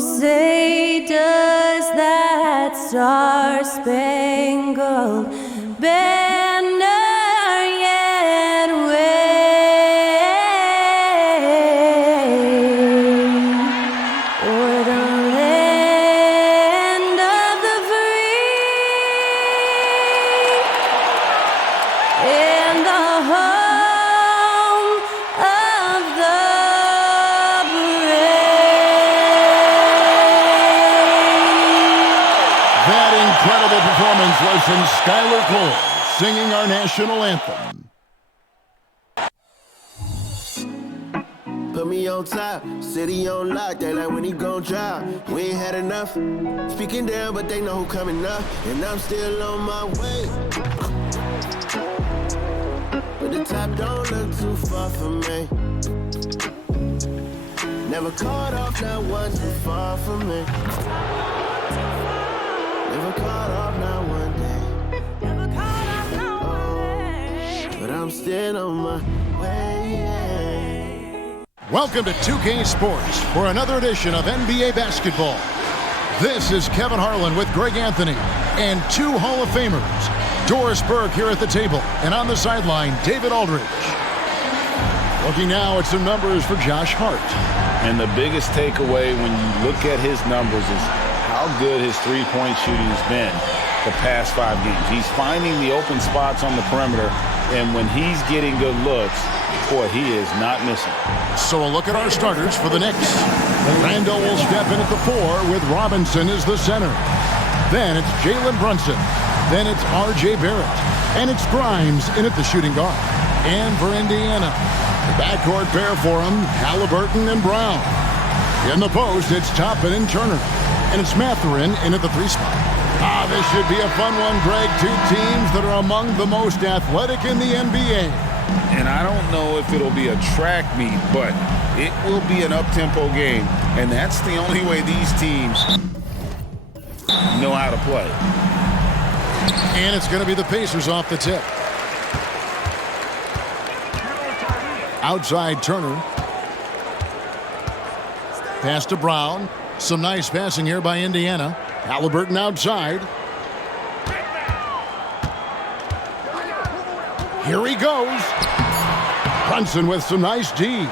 say does that star-spangled banner yet wave o'er the land of the free and the home of the incredible performance was from Skylar Cole, singing our national anthem. Put me on top, city on lock, they like when he gon' drop. We ain't had enough, speaking down, but they know who coming up, and I'm still on my way. But the top don't look too far from me. Never caught off, not one too far from me. Never caught off, not one day. Never caught off, not one day. But I'm still on my way. Welcome to 2K Sports for another edition of NBA basketball. This is Kevin Harlan with Greg Anthony and two Hall of Famers, Doris Burke here at the table, and on the sideline, David Aldridge. Looking now at some numbers for Josh Hart. And the biggest takeaway when you look at his numbers is how good his three-point shooting has been the past 5 games. He's finding the open spots on the perimeter, and when he's getting good looks, boy, he is not missing. So a look at our starters for the Knicks. Randall will step in at the 4 with Robinson as the center. Then it's Jalen Brunson. Then it's R.J. Barrett. And it's Grimes in at the shooting guard. And for Indiana, the backcourt pair for him, Halliburton and Brown. In the post, it's Toppin and Turner. And it's Mathurin in at the 3 spot. This should be a fun one, Greg. Two teams that are among the most athletic in the NBA. And I don't know if it'll be a track meet, but it will be an up-tempo game. And that's the only way these teams know how to play. And it's going to be the Pacers off the tip. Outside Turner. Pass to Brown. Some nice passing here by Indiana. Halliburton outside. Here he goes. Brunson with some nice D.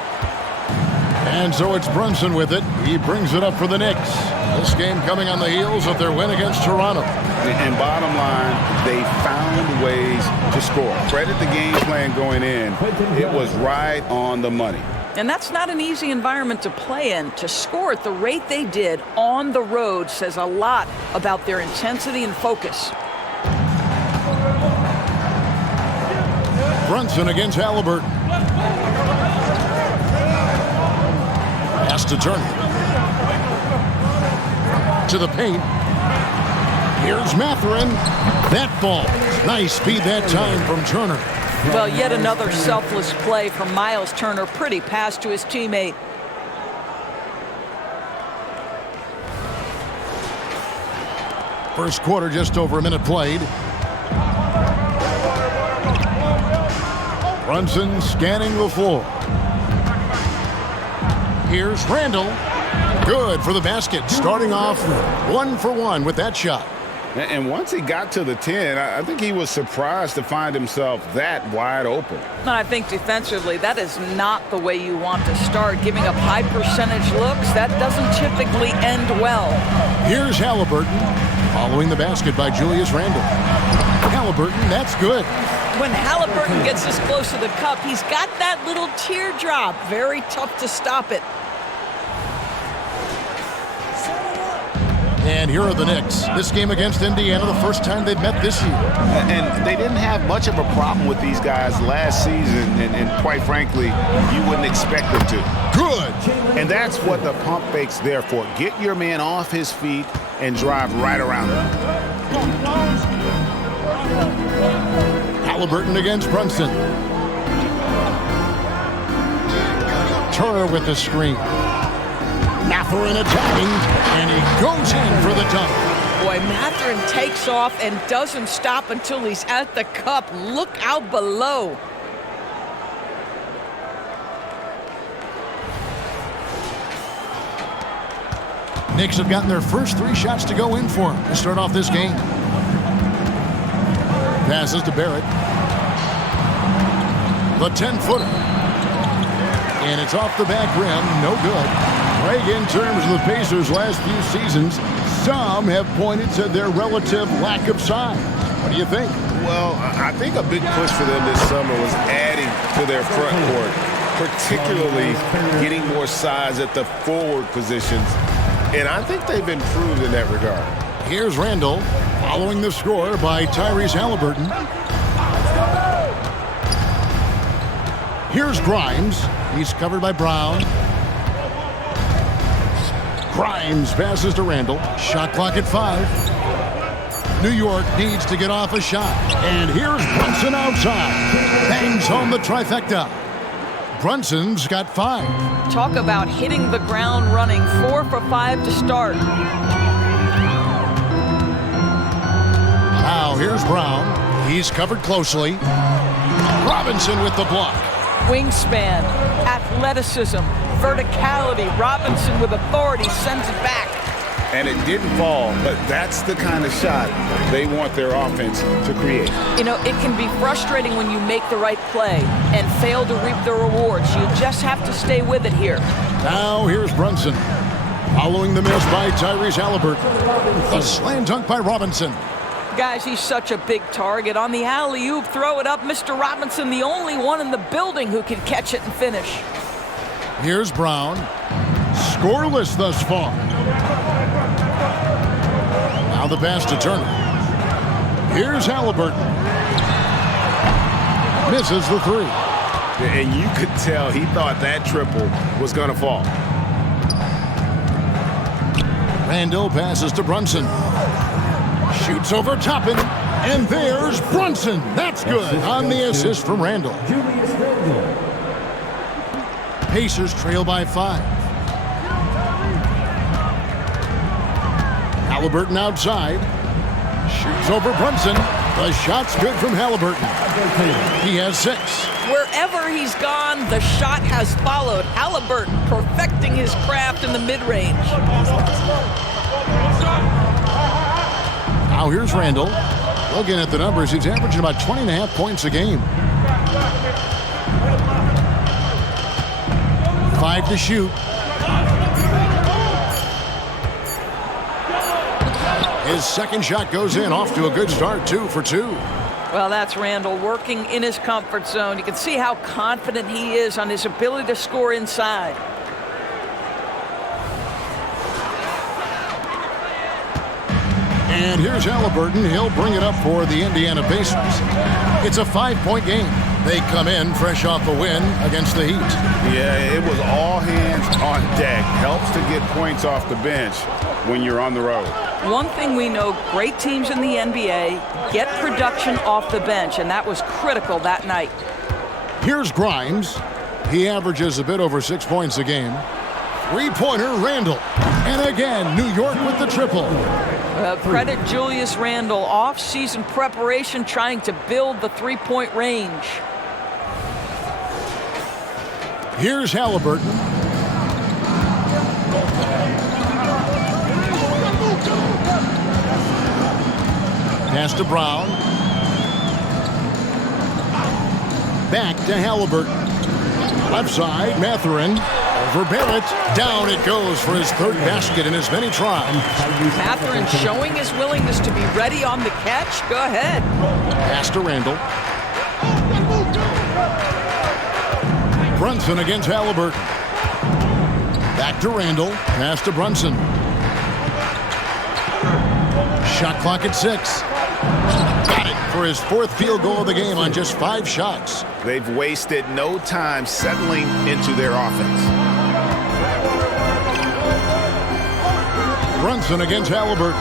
And so it's Brunson with it. He brings it up for the Knicks. This game coming on the heels of their win against Toronto. And bottom line, they found ways to score. Credit the game plan going in. It was right on the money. And that's not an easy environment to play in. To score at the rate they did on the road says a lot about their intensity and focus. Brunson against Halliburton. Pass to Turner. To the paint. Here's Mathurin. That falls. Nice speed that time from Turner. Well, yet another selfless play from Miles Turner. Pretty pass to his teammate. First quarter, just over a minute played. Brunson scanning the floor. Here's Randall. Good for the basket. Starting off 1 for 1 with that shot. And once he got to the 10, I think he was surprised to find himself that wide open. And I think defensively, that is not the way you want to start. Giving up high percentage looks, that doesn't typically end well. Here's Halliburton. Following the basket by Julius Randle. Halliburton, that's good. When Halliburton gets this close to the cup, he's got that little teardrop. Very tough to stop it. And here are the Knicks. This game against Indiana, the first time they've met this year. And they didn't have much of a problem with these guys last season, and quite frankly, you wouldn't expect them to. Good. And that's what the pump fake's there for. Get your man off his feet and drive right around him. Halliburton against Brunson. Turner with the screen. Mathurin attacking, and he goes in for the dunk. Boy, Mathurin takes off and doesn't stop until he's at the cup. Look out below. Knicks have gotten their first 3 shots to go in for them to start off this game. Passes to Barrett. The 10-footer. And it's off the back rim. No good. Greg, in terms of the Pacers' last few seasons, some have pointed to their relative lack of size. What do you think? Well, I think a big push for them this summer was adding to their front court, particularly getting more size at the forward positions. And I think they've improved in that regard. Here's Randall following the score by Tyrese Halliburton. Here's Grimes. He's covered by Brown. Grimes passes to Randall. Shot clock at 5. New York needs to get off a shot. And here's Brunson outside. Bangs home the trifecta. Brunson's got 5. Talk about hitting the ground running. 4 for 5 to start. Now here's Brown. He's covered closely. Robinson with the block. Wingspan, athleticism, verticality. Robinson with authority sends it back. And it didn't fall, but that's the kind of shot they want their offense to create. You know, it can be frustrating when you make the right play and fail to reap the rewards. You just have to stay with it here. Now here's Brunson. Following the miss by Tyrese Halliburton. A slam dunk by Robinson. Guys, he's such a big target. On the alley-oop, throw it up. Mr. Robinson, the only one in the building who can catch it and finish. Here's Brown. Scoreless thus far. Now the pass to Turner. Here's Halliburton. Misses the 3. And you could tell he thought that triple was going to fall. Randall passes to Brunson. Shoots over Toppin, and there's Brunson. That's good on the assist from Randall. Pacers trail by 5. Halliburton outside. Shoots over Brunson. The shot's good from Halliburton. He has 6. Wherever he's gone, the shot has followed. Halliburton perfecting his craft in the mid-range. Now here's Randall. Looking at the numbers, he's averaging about 20.5 points a game. 5 to shoot. His second shot goes in, off to a good start, 2 for 2. Well, that's Randall working in his comfort zone. You can see how confident he is on his ability to score inside. And here's Halliburton. He'll bring it up for the Indiana Pacers. It's a 5-point game. They come in fresh off a win against the Heat. Yeah, it was all hands on deck. Helps to get points off the bench when you're on the road. One thing we know, great teams in the NBA get production off the bench, and that was critical that night. Here's Grimes. He averages a bit over 6 points a game. 3-pointer, Randall. And again, New York with the triple. Credit Julius Randle, off-season preparation trying to build the three-point range. Here's Halliburton. Pass to Brown. Back to Halliburton. Left side, Mathurin. Over Barrett. Down it goes for his 3rd basket in as many tries. Mathurin showing his willingness to be ready on the catch. Go ahead. Pass to Randall. Brunson against Halliburton. Back to Randall. Pass to Brunson. Shot clock at 6. Got it for his 4th field goal of the game on just 5 shots. They've wasted no time settling into their offense. Brunson against Halliburton.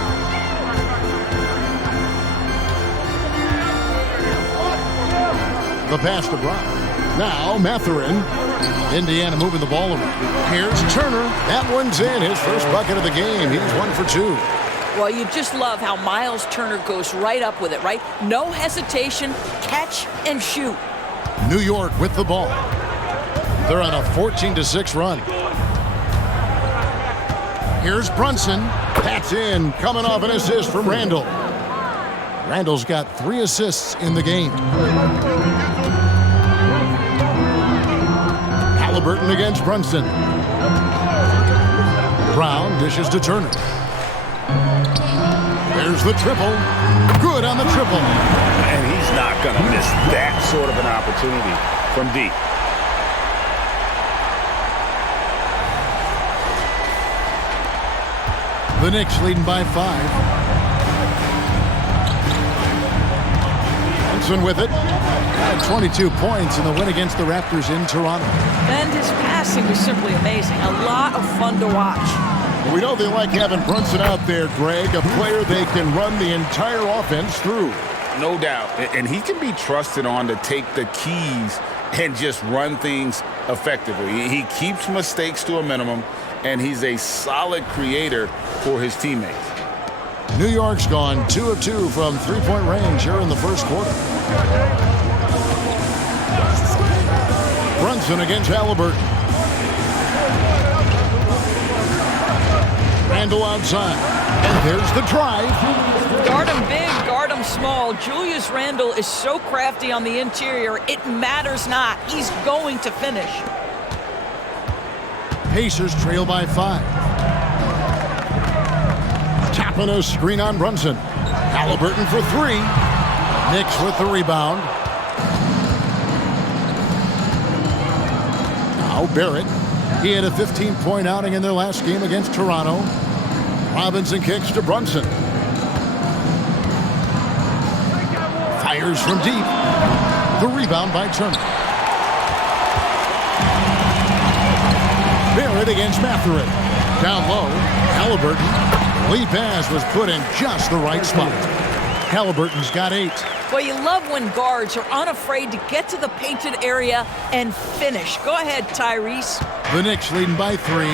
The pass to Brown. Now Mathurin. Indiana moving the ball around. Here's Turner. That one's in. His first bucket of the game. He's 1 for 2. Well, you just love how Miles Turner goes right up with it, right? No hesitation, catch and shoot. New York with the ball. They're on a 14-6 run. Here's Brunson. That's in, coming off an assist from Randall. Randall's got 3 assists in the game. Halliburton against Brunson. Brown dishes to Turner. There's the triple. Good on the triple. And he's not going to miss that sort of an opportunity from deep. The Knicks leading by 5. Brunson with it. Had 22 points in the win against the Raptors in Toronto. And his passing was simply amazing. A lot of fun to watch. We know they like having Brunson out there, Greg, a player they can run the entire offense through. No doubt. And he can be trusted on to take the keys and just run things effectively. He keeps mistakes to a minimum, and he's a solid creator for his teammates. New York's gone 2 of 2 from three-point range here in the first quarter. Brunson against Halliburton. Randall outside. And there's the drive. Guard him big, guard him small. Julius Randle is so crafty on the interior, it matters not. He's going to finish. Pacers trail by 5. Tapping a screen on Brunson. Halliburton for 3. Knicks with the rebound. Now Barrett. He had a 15-point outing in their last game against Toronto. Robinson kicks to Brunson. Fires from deep. The rebound by Turner. Barrett against Mathurin. Down low, Halliburton. Lead pass was put in just the right spot. Halliburton's got 8. Well, you love when guards are unafraid to get to the painted area and finish. Go ahead, Tyrese. The Knicks leading by 3.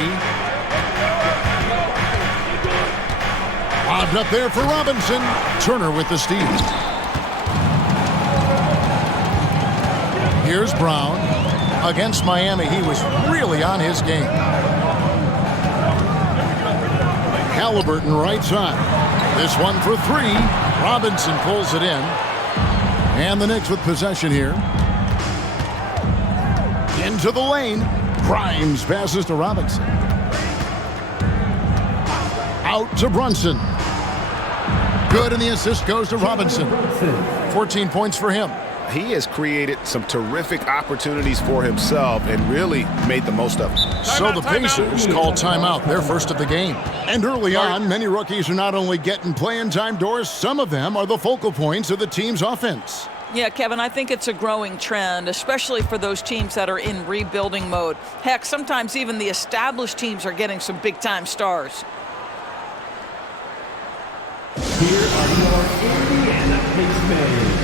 Lobbed up there for Robinson. Turner with the steal. Here's Brown. Against Miami, he was really on his game. Halliburton right side. This one for 3. Robinson pulls it in. And the Knicks with possession here. Into the lane. Grimes passes to Robinson. Out to Brunson. Good, and the assist goes to Robinson. 14 points for him. He has created some terrific opportunities for himself and really made the most of it. So the Pacers call timeout, their first of the game. And early on, many rookies are not only getting playing time doors, some of them are the focal points of the team's offense. Yeah, Kevin, I think it's a growing trend, especially for those teams that are in rebuilding mode. Heck, sometimes even the established teams are getting some big-time stars. Here are your Indiana Pacers.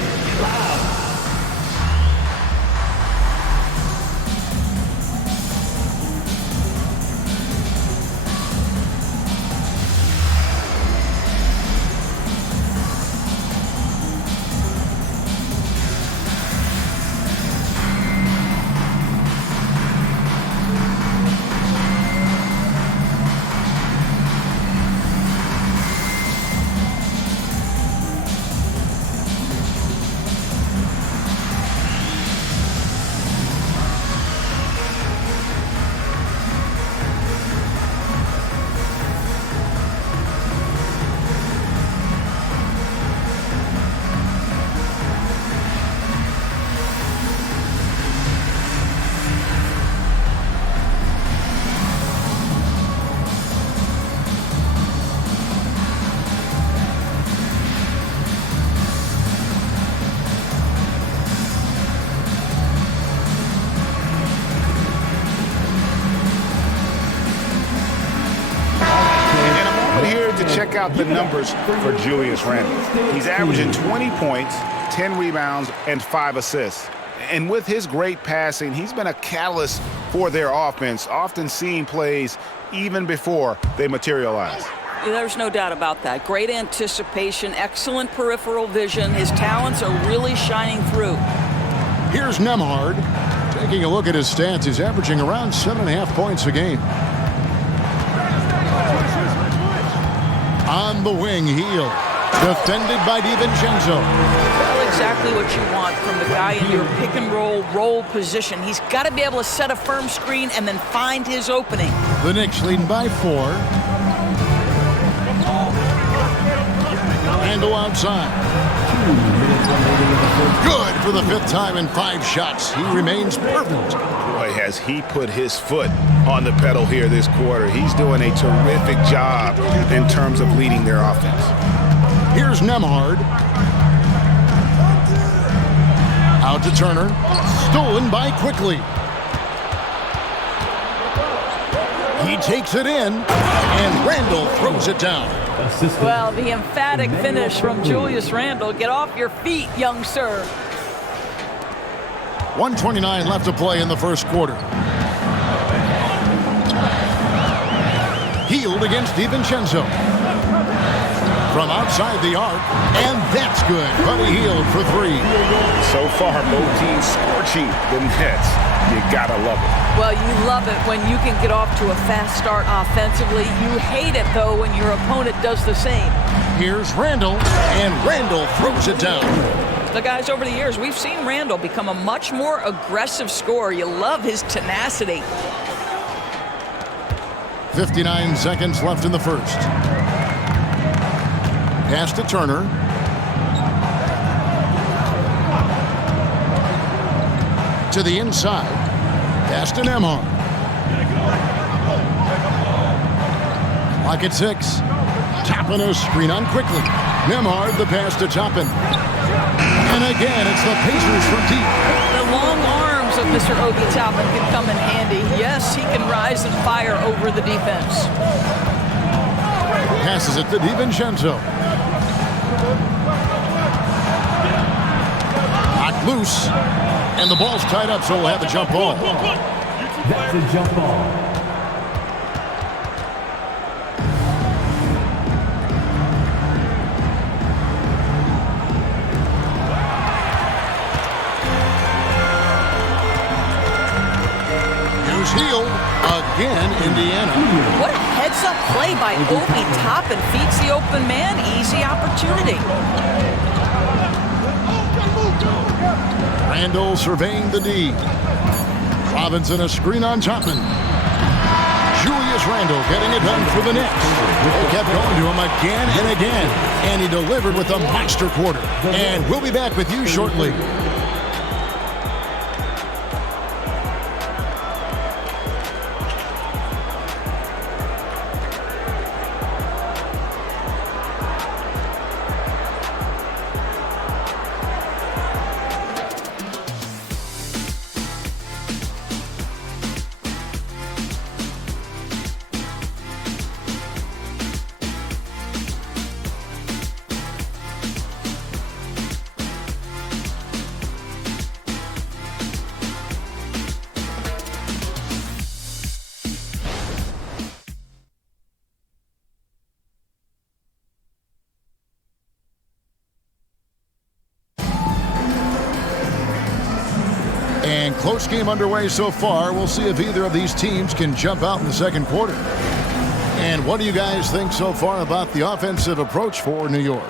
Check out the numbers for Julius Randle. He's averaging 20 points, 10 rebounds, and 5 assists. And with his great passing, he's been a catalyst for their offense, often seeing plays even before they materialize. There's no doubt about that. Great anticipation, excellent peripheral vision. His talents are really shining through. Here's Nembhard. Taking a look at his stats, he's averaging around 7.5 points a game. From the wing, Heel. Defended by DiVincenzo. Well, exactly what you want from the guy in your pick and roll position. He's got to be able to set a firm screen and then find his opening. The Knicks leading by 4. Randle outside. Good for the 5th time in 5 shots. He remains perfect. Boy, has he put his foot on the pedal here this quarter. He's doing a terrific job in terms of leading their offense. Here's Nembhard. Out to Turner. Stolen by Quickly. He takes it in, and Randle throws it down. Well, the emphatic finish from Julius Randle. Get off your feet, young sir. 1:29 left to play in the first quarter. Healed against DiVincenzo. From outside the arc, and that's good. Buddy Hield for 3. So far, both teams scorching the Nets. You gotta love it. Well, you love it when you can get off to a fast start offensively. You hate it, though, when your opponent does the same. Here's Randle, and Randle throws it down. The guys, over the years, we've seen Randle become a much more aggressive scorer. You love his tenacity. 59 seconds left in the first. Pass to Turner. To the inside. Pass to Nembhard. Clock at 6. Toppin a screen on Quickly. Nembhard the pass to Toppin. And again, it's the Pacers from deep. The long arms of Mr. Obi Toppin can come in handy. Yes, he can rise and fire over the defense. Passes it to DiVincenzo. Knocked loose. And the ball's tied up, so we'll have a jump ball. That's a jump ball. Here's Hield. Again, Indiana. What a heads-up play by Obi Toppin. Feeds the open man. Easy opportunity. Randle surveying the D. Robinson a screen on Toppin. Julius Randle getting it done for the Knicks. They kept going to him again and again, and he delivered with a monster quarter. And we'll be back with you shortly. And close game underway so far. We'll see if either of these teams can jump out in the second quarter. And what do you guys think so far about the offensive approach for New York?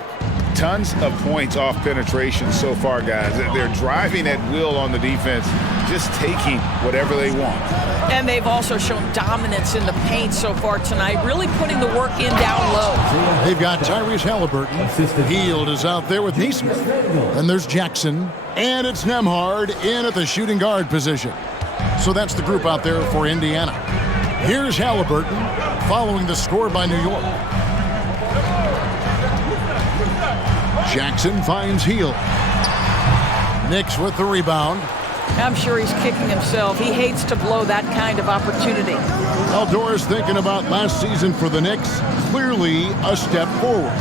Tons of points off penetration so far, guys. They're driving at will on the defense, just taking whatever they want. And they've also shown dominance in the paint so far tonight, really putting the work in down low. They've got Tyrese Halliburton. Hield is out there with Neesmith. Then there's Jackson. And it's Nembhard in at the shooting guard position. So that's the group out there for Indiana. Here's Halliburton following the score by New York. Jackson finds Hield. Knicks with the rebound. I'm sure he's kicking himself. He hates to blow that kind of opportunity. Eldor's thinking about last season for the Knicks. Clearly a step forward.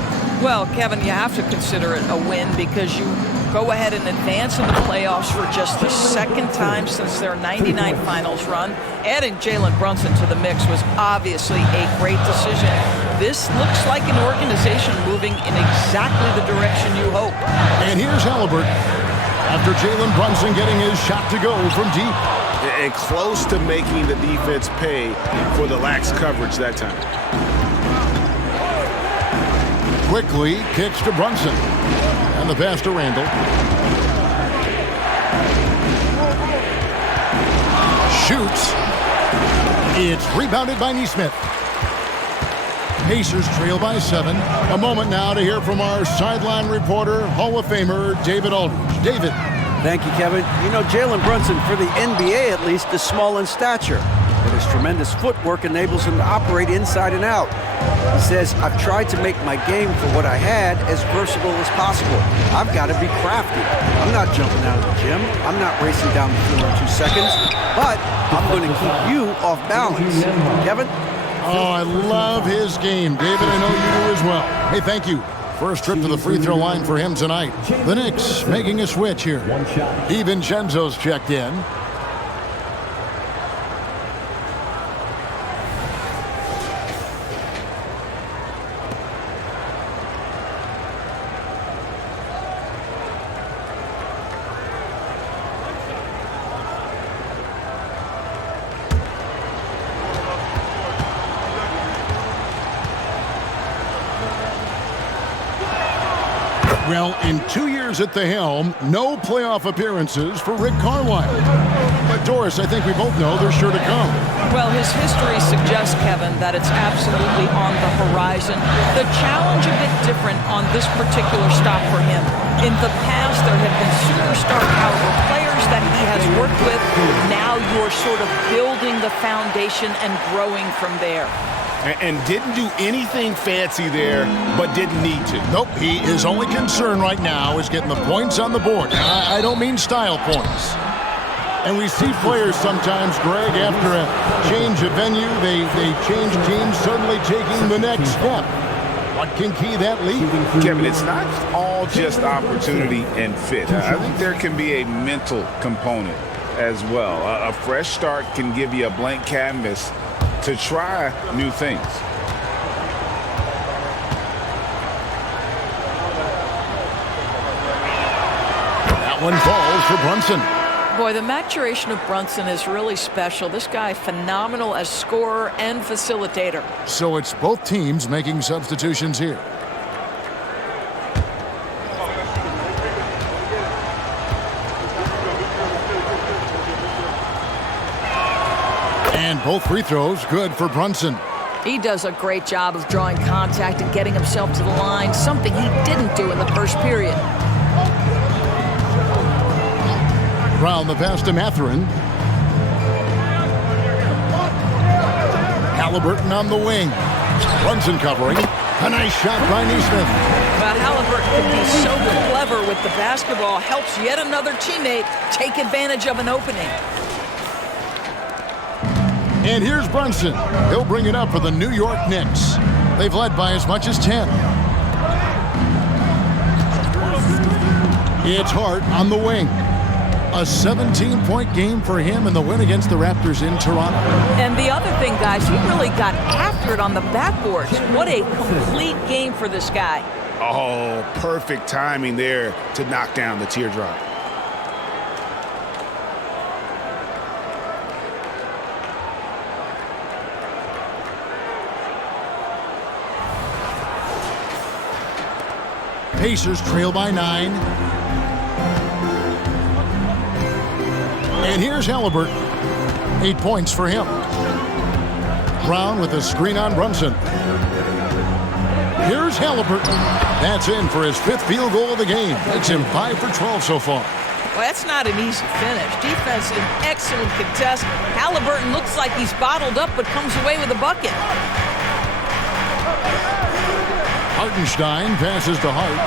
Well, Kevin, you have to consider it a win because you go ahead and advance in the playoffs for just the second time since their '99 finals run. Adding Jalen Brunson to the mix was obviously a great decision. This looks like an organization moving in exactly the direction you hope. And here's Halliburton after Jalen Brunson getting his shot to go from deep. And close to making the defense pay for the lax coverage that time. Quickly kicks to Brunson. And the pass to Randall. Shoots. It's rebounded by Neesmith. Pacers trail by 7. A moment now to hear from our sideline reporter, Hall of Famer David Aldridge. David. Thank you, Kevin. You know, Jalen Brunson, for the NBA at least, is small in stature. But his tremendous footwork enables him to operate inside and out. He says, I've tried to make my game for what I had as versatile as possible. I've got to be crafty. I'm not jumping out of the gym. I'm not racing down the floor in 2 seconds. But I'm going to keep you off balance. Kevin? Oh, I love his game. David, I know you do as well. Hey, thank you. First trip to the free throw line for him tonight. The Knicks making a switch here. DiVincenzo's checked in. Well, in 2 years at the helm, no playoff appearances for Rick Carlisle. But Doris, I think we both know they're sure to come. Well, his history suggests, Kevin, that it's absolutely on the horizon. The challenge a bit different on this particular stop for him. In the past, there have been superstar caliber players that he has worked with. Now you're sort of building the foundation and growing from there. And didn't do anything fancy there, but didn't need to. Nope, his only concern right now is getting the points on the board. I don't mean style points. And we see players sometimes, Greg, after a change of venue, they change teams, suddenly taking the next step. What can key that lead? Kevin, it's not all just opportunity and fit. I think there can be a mental component as well. A fresh start can give you a blank canvas to try new things. That one falls for Brunson. Boy, the maturation of Brunson is really special. This guy, phenomenal as scorer and facilitator. So it's both teams making substitutions here. And both free throws good for Brunson. He does a great job of drawing contact and getting himself to the line, something he didn't do in the first period. Brown the pass to Mathurin. Halliburton on the wing. Brunson covering. A nice shot by Neesmith. Well, Halliburton can be so clever with the basketball, helps yet another teammate take advantage of an opening. And here's Brunson. He'll bring it up for the New York Knicks. They've led by as much as 10. It's Hart on the wing. A 17-point game for him in the win against the Raptors in Toronto. And the other thing, guys, he really got after it on the backboards. What a complete game for this guy. Oh, perfect timing there to knock down the teardrop. Pacers trail by 9. And here's Halliburton. 8 points for him. Brown with a screen on Brunson. Here's Halliburton. That's in for his 5th field goal of the game. Makes him 5 for 12 so far. Well, that's not an easy finish. Defense, an excellent contest. Halliburton looks like he's bottled up, but comes away with a bucket. Hartenstein passes to Hart.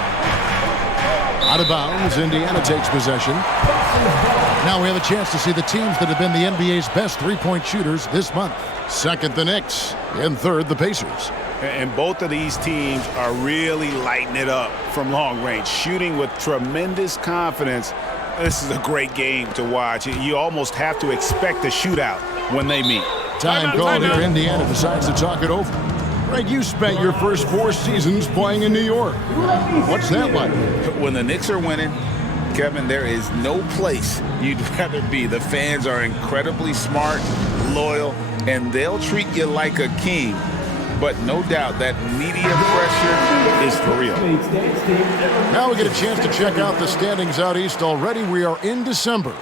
Out of bounds, Indiana takes possession. Now we have a chance to see the teams that have been the NBA's best three-point shooters this month. Second, the Knicks, and third, the Pacers. And both of these teams are really lighting it up from long range, shooting with tremendous confidence. This is a great game to watch. You almost have to expect a shootout when they meet. Time called here. Indiana decides to talk it over. Greg, you spent your first 4 seasons playing in New York. What's that like? When the Knicks are winning, Kevin, there is no place you'd rather be. The fans are incredibly smart, loyal, and they'll treat you like a king but no doubt that media pressure is for real. Now we get a chance to check out the standings out east already. We are in December.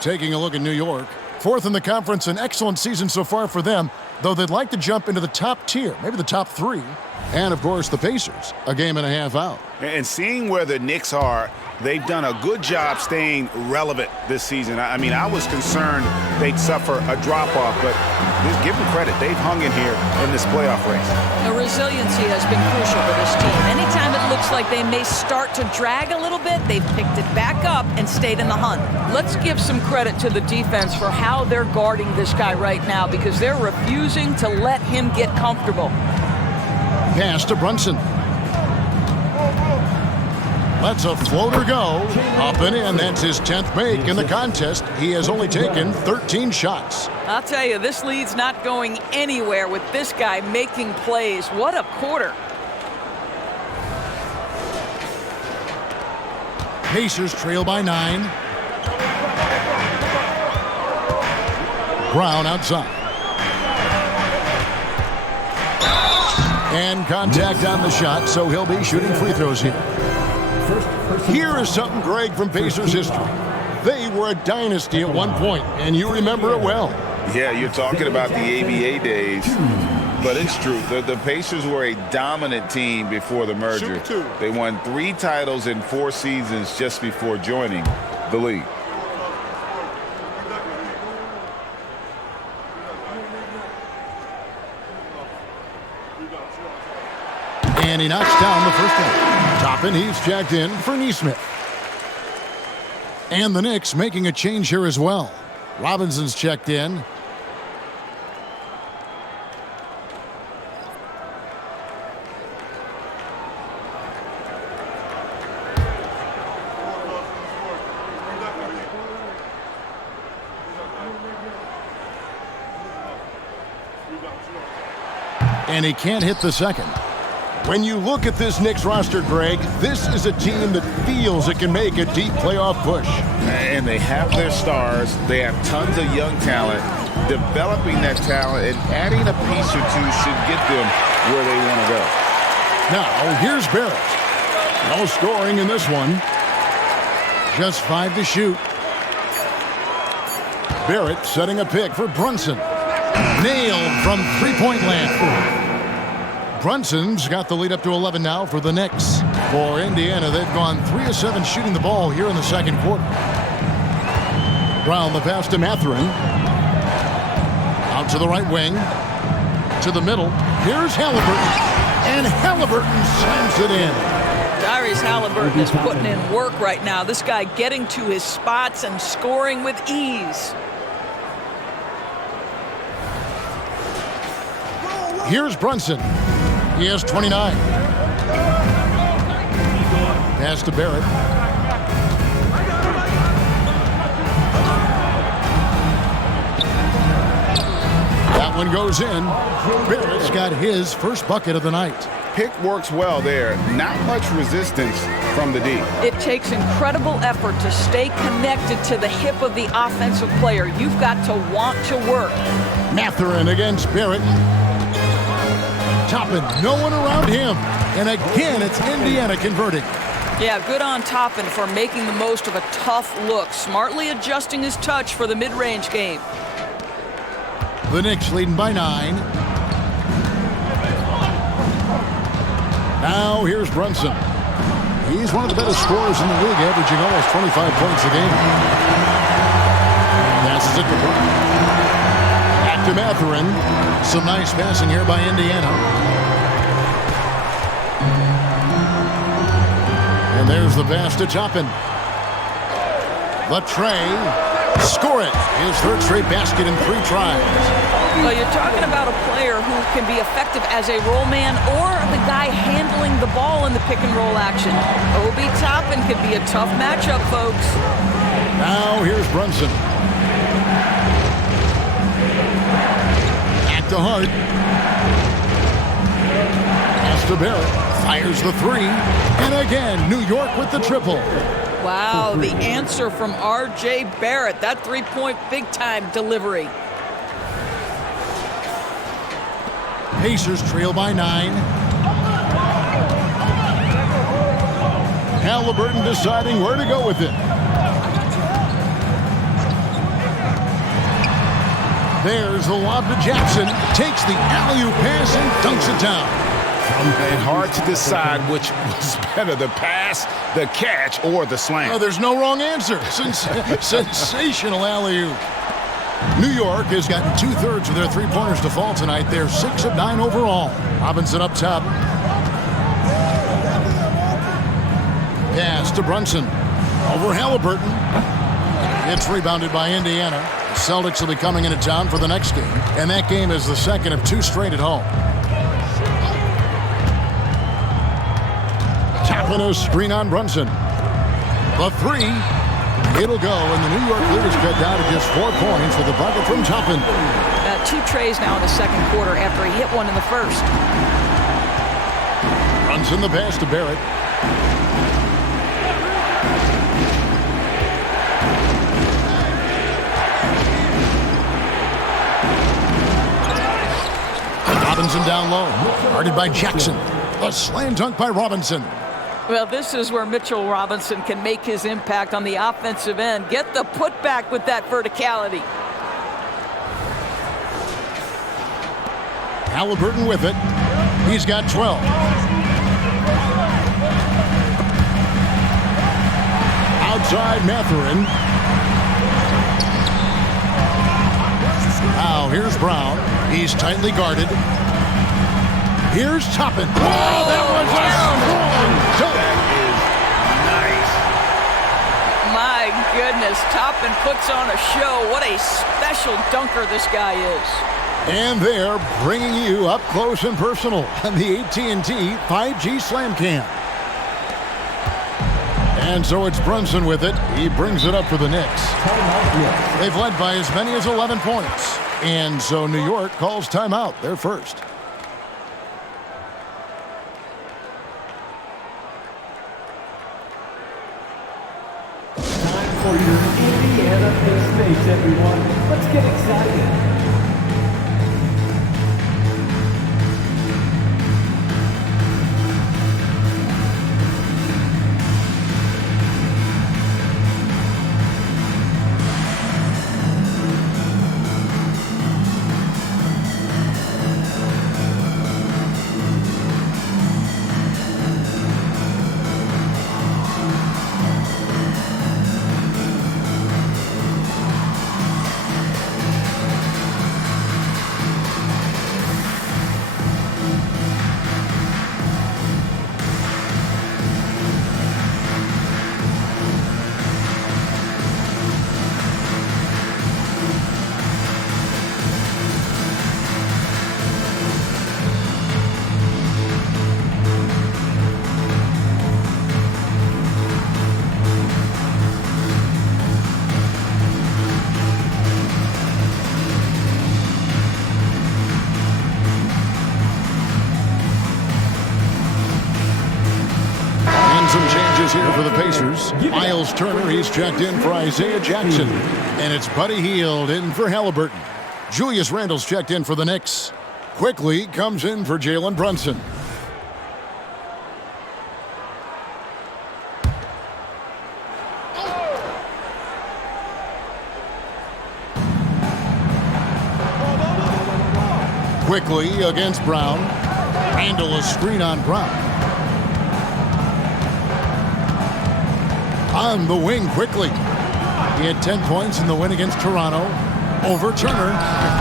Taking a look at New York. 4th in the conference, an excellent season so far for them, though they'd like to jump into the top tier, maybe the top 3. And, of course, the Pacers, a game and a half out. And seeing where the Knicks are, they've done a good job staying relevant this season. I mean, I was concerned they'd suffer a drop-off, but just give them credit. They've hung in here in this playoff race. The resiliency has been crucial for this team. Anytime it looks like they may start to drag a little bit, they've picked it back up and stayed in the hunt. Let's give some credit to the defense for how they're guarding this guy right now, because they're refusing to let him get comfortable. Pass to Brunson. Lets a floater go. Up and in. That's his 10th make in the contest. He has only taken 13 shots. I'll tell you, this lead's not going anywhere with this guy making plays. What a quarter. Pacers trail by 9. Brown outside. And contact on the shot, so he'll be shooting free throws here. Here is something, Greg, from Pacers history. They were a dynasty at one point, and you remember it well. Yeah, you're talking about the ABA days, but it's true. The Pacers were a dominant team before the merger. They won 3 titles in 4 seasons just before joining the league. And he knocks down the first one. Toppin, he's checked in for Neesmith. And the Knicks making a change here as well. Robinson's checked in. And he can't hit the second. When you look at this Knicks roster, Greg, this is a team that feels it can make a deep playoff push. And they have their stars. They have tons of young talent. Developing that talent and adding a piece or two should get them where they want to go. Now, here's Barrett. No scoring in this one. Just 5 to shoot. Barrett setting a pick for Brunson. Nailed from three-point land. Brunson's got the lead up to 11 now for the Knicks. For Indiana, they've gone 3 of 7 shooting the ball here in the second quarter. Brown the pass to Mathurin. Out to the right wing. To the middle. Here's Halliburton. And Halliburton slams it in. Tyrese Halliburton is putting in work right now. This guy getting to his spots and scoring with ease. Here's Brunson. He has 29. Pass to Barrett. That one goes in. Barrett's got his first bucket of the night. Pick works well there. Not much resistance from the D. It takes incredible effort to stay connected to the hip of the offensive player. You've got to want to work. Mathurin against Barrett. Toppin, no one around him. And again, it's Indiana converting. Yeah, good on Toppin for making the most of a tough look. Smartly adjusting his touch for the mid-range game. The Knicks leading by 9. Now here's Brunson. He's one of the better scorers in the league, averaging almost 25 points a game. Passes it to Brown. Back to Mathurin. Some nice passing here by Indiana. And there's the pass to Toppin. Latre. Score it. His third straight basket in 3 tries. Well, you're talking about a player who can be effective as a roll man or the guy handling the ball in the pick and roll action. Obi Toppin could be a tough matchup, folks. Now here's Brunson. Back to Hart. Pass to Barrett. Fires the 3. And again, New York with the triple. Wow, the answer from R.J. Barrett. That three-point big-time delivery. Pacers trail by 9. Halliburton deciding where to go with it. There's the lob to Jackson. Takes the alley-oop pass and dunks it down. And hard to decide which was better, the pass, the catch, or the slam. Oh, there's no wrong answer. Sensational alley-oop. New York has gotten 2/3 of their three-pointers to fall tonight. They're 6 of 9 overall. Robinson up top. Pass to Brunson. Over Halliburton. It's rebounded by Indiana. The Celtics will be coming into town for the next game, and that game is the second of 2 straight at home. Tapping a screen on Brunson. The 3. It'll go, and the New York leaders cut down to just 4 points with a bucket from Toppin. 2 trays now in the second quarter after he hit one in the first. Brunson the pass to Barrett. Robinson down low. Guarded by Jackson. A slam dunk by Robinson. Well, this is where Mitchell Robinson can make his impact on the offensive end. Get the putback with that verticality. Halliburton with it. He's got 12. Outside Mathurin. Now here's Brown. He's tightly guarded. Here's Toppin. Oh, that was a strong dunk. That is nice. My goodness, Toppin puts on a show. What a special dunker this guy is. And they're bringing you up close and personal on the AT&T 5G Slam Cam. And so it's Brunson with it. He brings it up for the Knicks. They've led by as many as 11 points. And so New York calls timeout. They're first. Time for your Indiana pick space, everyone. Let's get excited. Some changes here for the Pacers. Miles Turner, he's checked in for Isaiah Jackson. And it's Buddy Hield in for Halliburton. Julius Randle's checked in for the Knicks. Quickly comes in for Jalen Brunson. Quickly against Brown. Randle a screen on Brown. On the wing quickly. He had 10 points in the win against Toronto. Over Turner.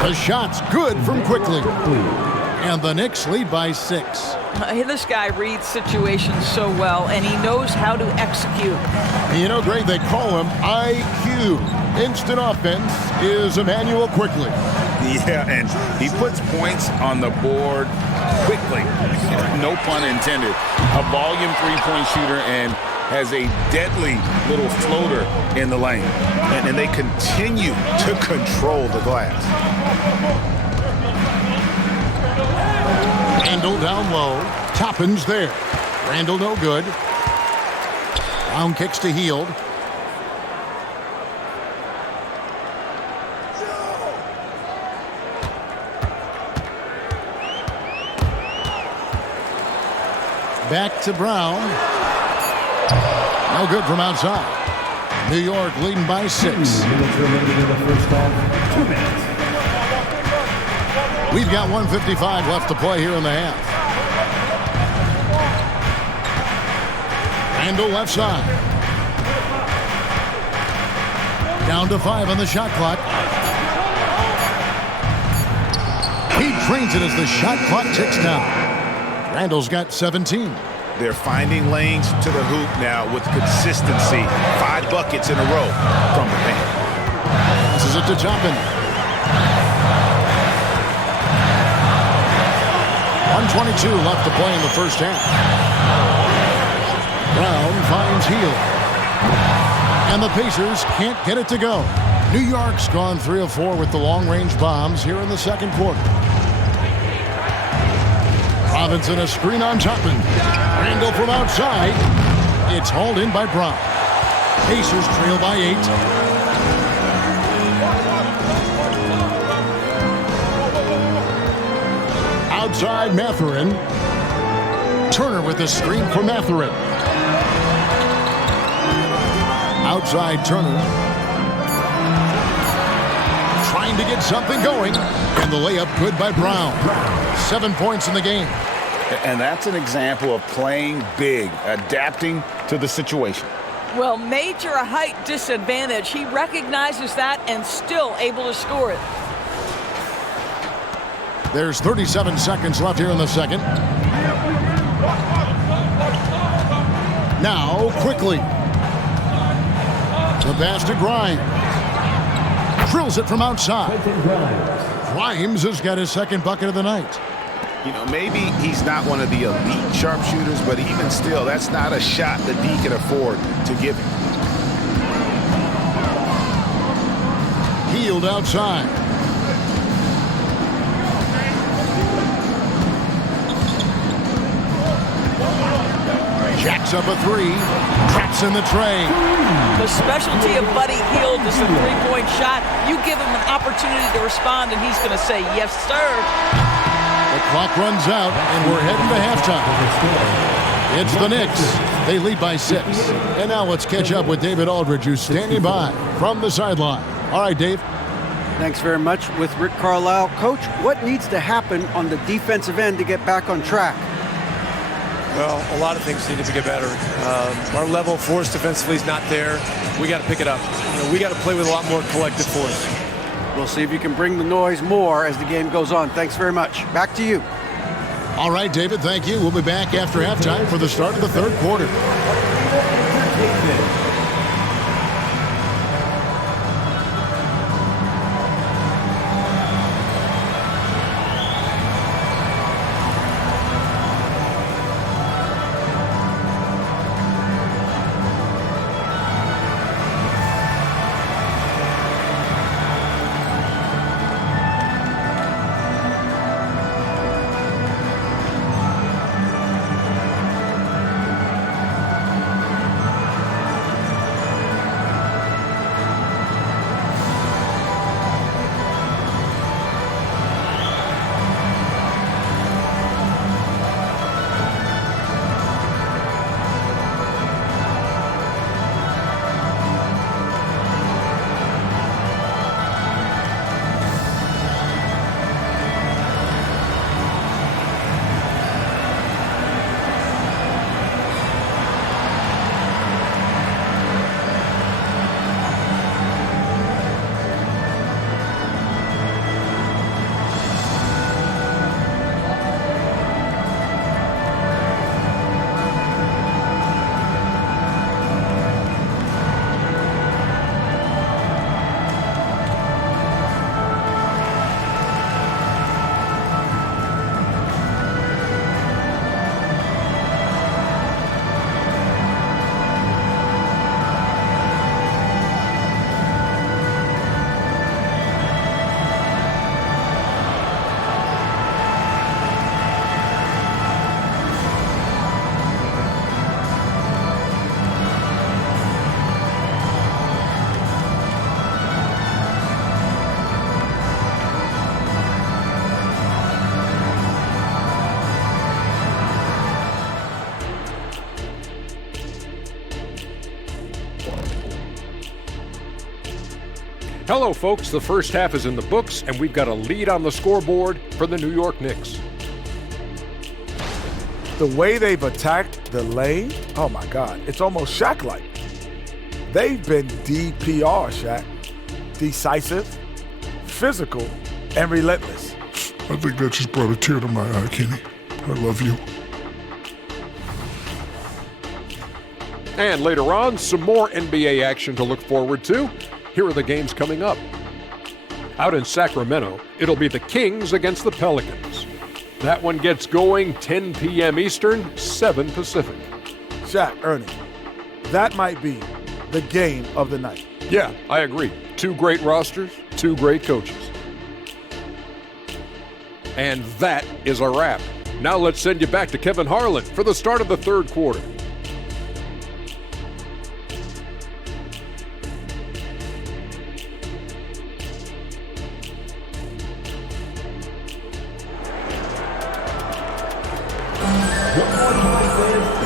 The shot's good from Quickly. And the Knicks lead by 6. This guy reads situations so well, and he knows how to execute. You know, Greg, they call him IQ. Instant offense is Emmanuel Quickly. Yeah, and he puts points on the board quickly. No pun intended. A volume three-point shooter and has a deadly little floater in the lane. And they continue to control the glass. Randle down low. Toppin's there. Randle no good. Brown kicks to Hield. Back to Brown. No good from outside. New York leading by 6. 2 minutes remaining in the first half. 2 minutes. We've got 1:55 left to play here in the half. Randall left side. Down to 5 on the shot clock. He drains it as the shot clock ticks down. Randall's got 17. They're finding lanes to the hoop now with consistency. 5 buckets in a row from the paint. This is it to Toppin. 1:22 left to play in the first half. Brown finds Hield. And the Pacers can't get it to go. New York's gone 3 of 4 with the long-range bombs here in the second quarter. Robinson a screen on Toppin. Randall from outside. It's hauled in by Brown. Pacers trail by 8. Outside Mathurin. Turner with the screen for Mathurin. Outside Turner. Trying to get something going. And the layup good by Brown. 7 points in the game. And that's an example of playing big, adapting to the situation. Well, major height disadvantage. He recognizes that and still able to score it. There's 37 seconds left here in the second. Now, quickly. The pass to Grimes. Drills it from outside. Grimes has got his second bucket of the night. You know, maybe he's not one of the elite sharpshooters, but even still, that's not a shot that he can afford to give him. Hield outside. Jacks up a 3. Traps in the tray. The specialty of Buddy Hield is the three-point shot. You give him an opportunity to respond, and he's going to say, yes, sir. The clock runs out, and we're heading to halftime. It's the Knicks. They lead by 6. And now let's catch up with David Aldridge, who's standing by from the sideline. All right, Dave. Thanks very much. With Rick Carlisle. Coach, what needs to happen on the defensive end to get back on track? Well, a lot of things need to get better. Our level of force defensively is not there. We got to pick it up. We got to play with a lot more collective force. We'll see if you can bring the noise more as the game goes on. Thanks very much. Back to you. All right, David, thank you. We'll be back after halftime for the start of the third quarter. Hello, folks. The first half is in the books, and we've got a lead on the scoreboard for the New York Knicks. The way they've attacked the lane, oh my God, it's almost Shaq-like. They've been DPR, Shaq. Decisive, physical, and relentless. I think that just brought a tear to my eye, Kenny. I love you. And later on, some more NBA action to look forward to. Here are the games coming up. Out in Sacramento, it'll be the Kings against the Pelicans. That one gets going 10 p.m. Eastern, 7 Pacific. Shaq, Ernie, that might be the game of the night. Yeah, I agree. 2 great rosters, 2 great coaches. And that is a wrap. Now let's send you back to Kevin Harlan for the start of the third quarter.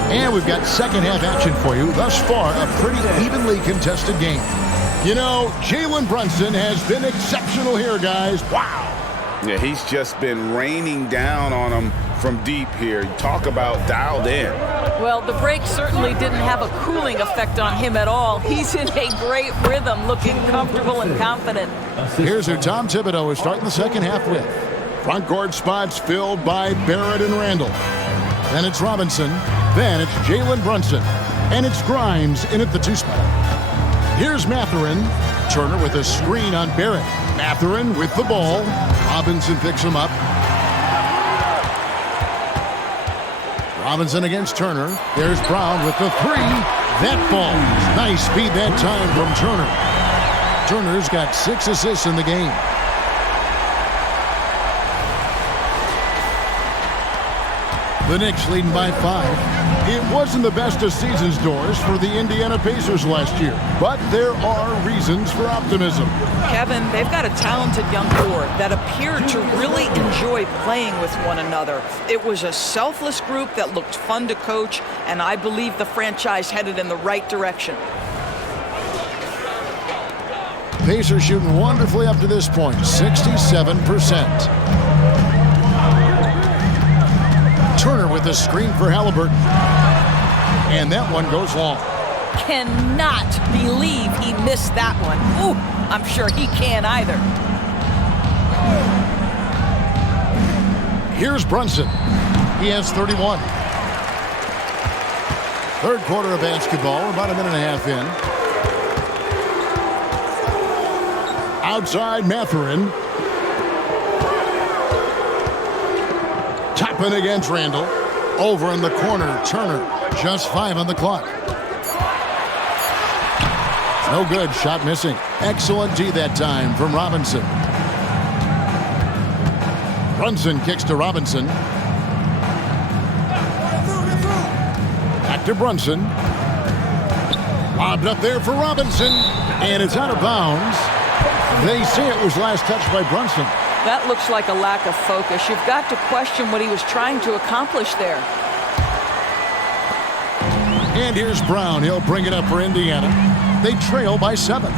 And we've got second half action for you. Thus far, a pretty evenly contested game. You know, Jalen Brunson has been exceptional here, guys. Wow. Yeah, he's just been raining down on them from deep here. Talk about dialed in. Well, the break certainly didn't have a cooling effect on him at all. He's in a great rhythm, looking comfortable and confident. Here's who Tom Thibodeau is starting the second half with. Front court spots filled by Barrett and Randall. Then it's Robinson. Then it's Jalen Brunson. And it's Grimes in at the 2 spot. Here's Mathurin. Turner with a screen on Barrett. Mathurin with the ball. Robinson picks him up. Robinson against Turner. There's Brown with the 3. That falls. Nice speed that time from Turner. Turner's got 6 assists in the game. The Knicks leading by 5. It wasn't the best of season's doors for the Indiana Pacers last year, but there are reasons for optimism. Kevin, they've got a talented young core that appeared to really enjoy playing with one another. It was a selfless group that looked fun to coach, and I believe the franchise headed in the right direction. Pacers shooting wonderfully up to this point, 67%. Turner with a screen for Halliburton. And that one goes long. Cannot believe he missed that one. Ooh, I'm sure he can't either. Here's Brunson. He has 31. Third quarter of basketball. We're about a minute and a half in. Outside Mathurin. Toppin against Randall. Over in the corner, Turner. Just 5 on the clock. No good. Shot missing. Excellent D that time from Robinson. Brunson kicks to Robinson. Back to Brunson. Lobbed up there for Robinson. And it's out of bounds. They say it was last touched by Brunson. That looks like a lack of focus. You've got to question what he was trying to accomplish there. And here's Brown. He'll bring it up for Indiana. They trail by 7.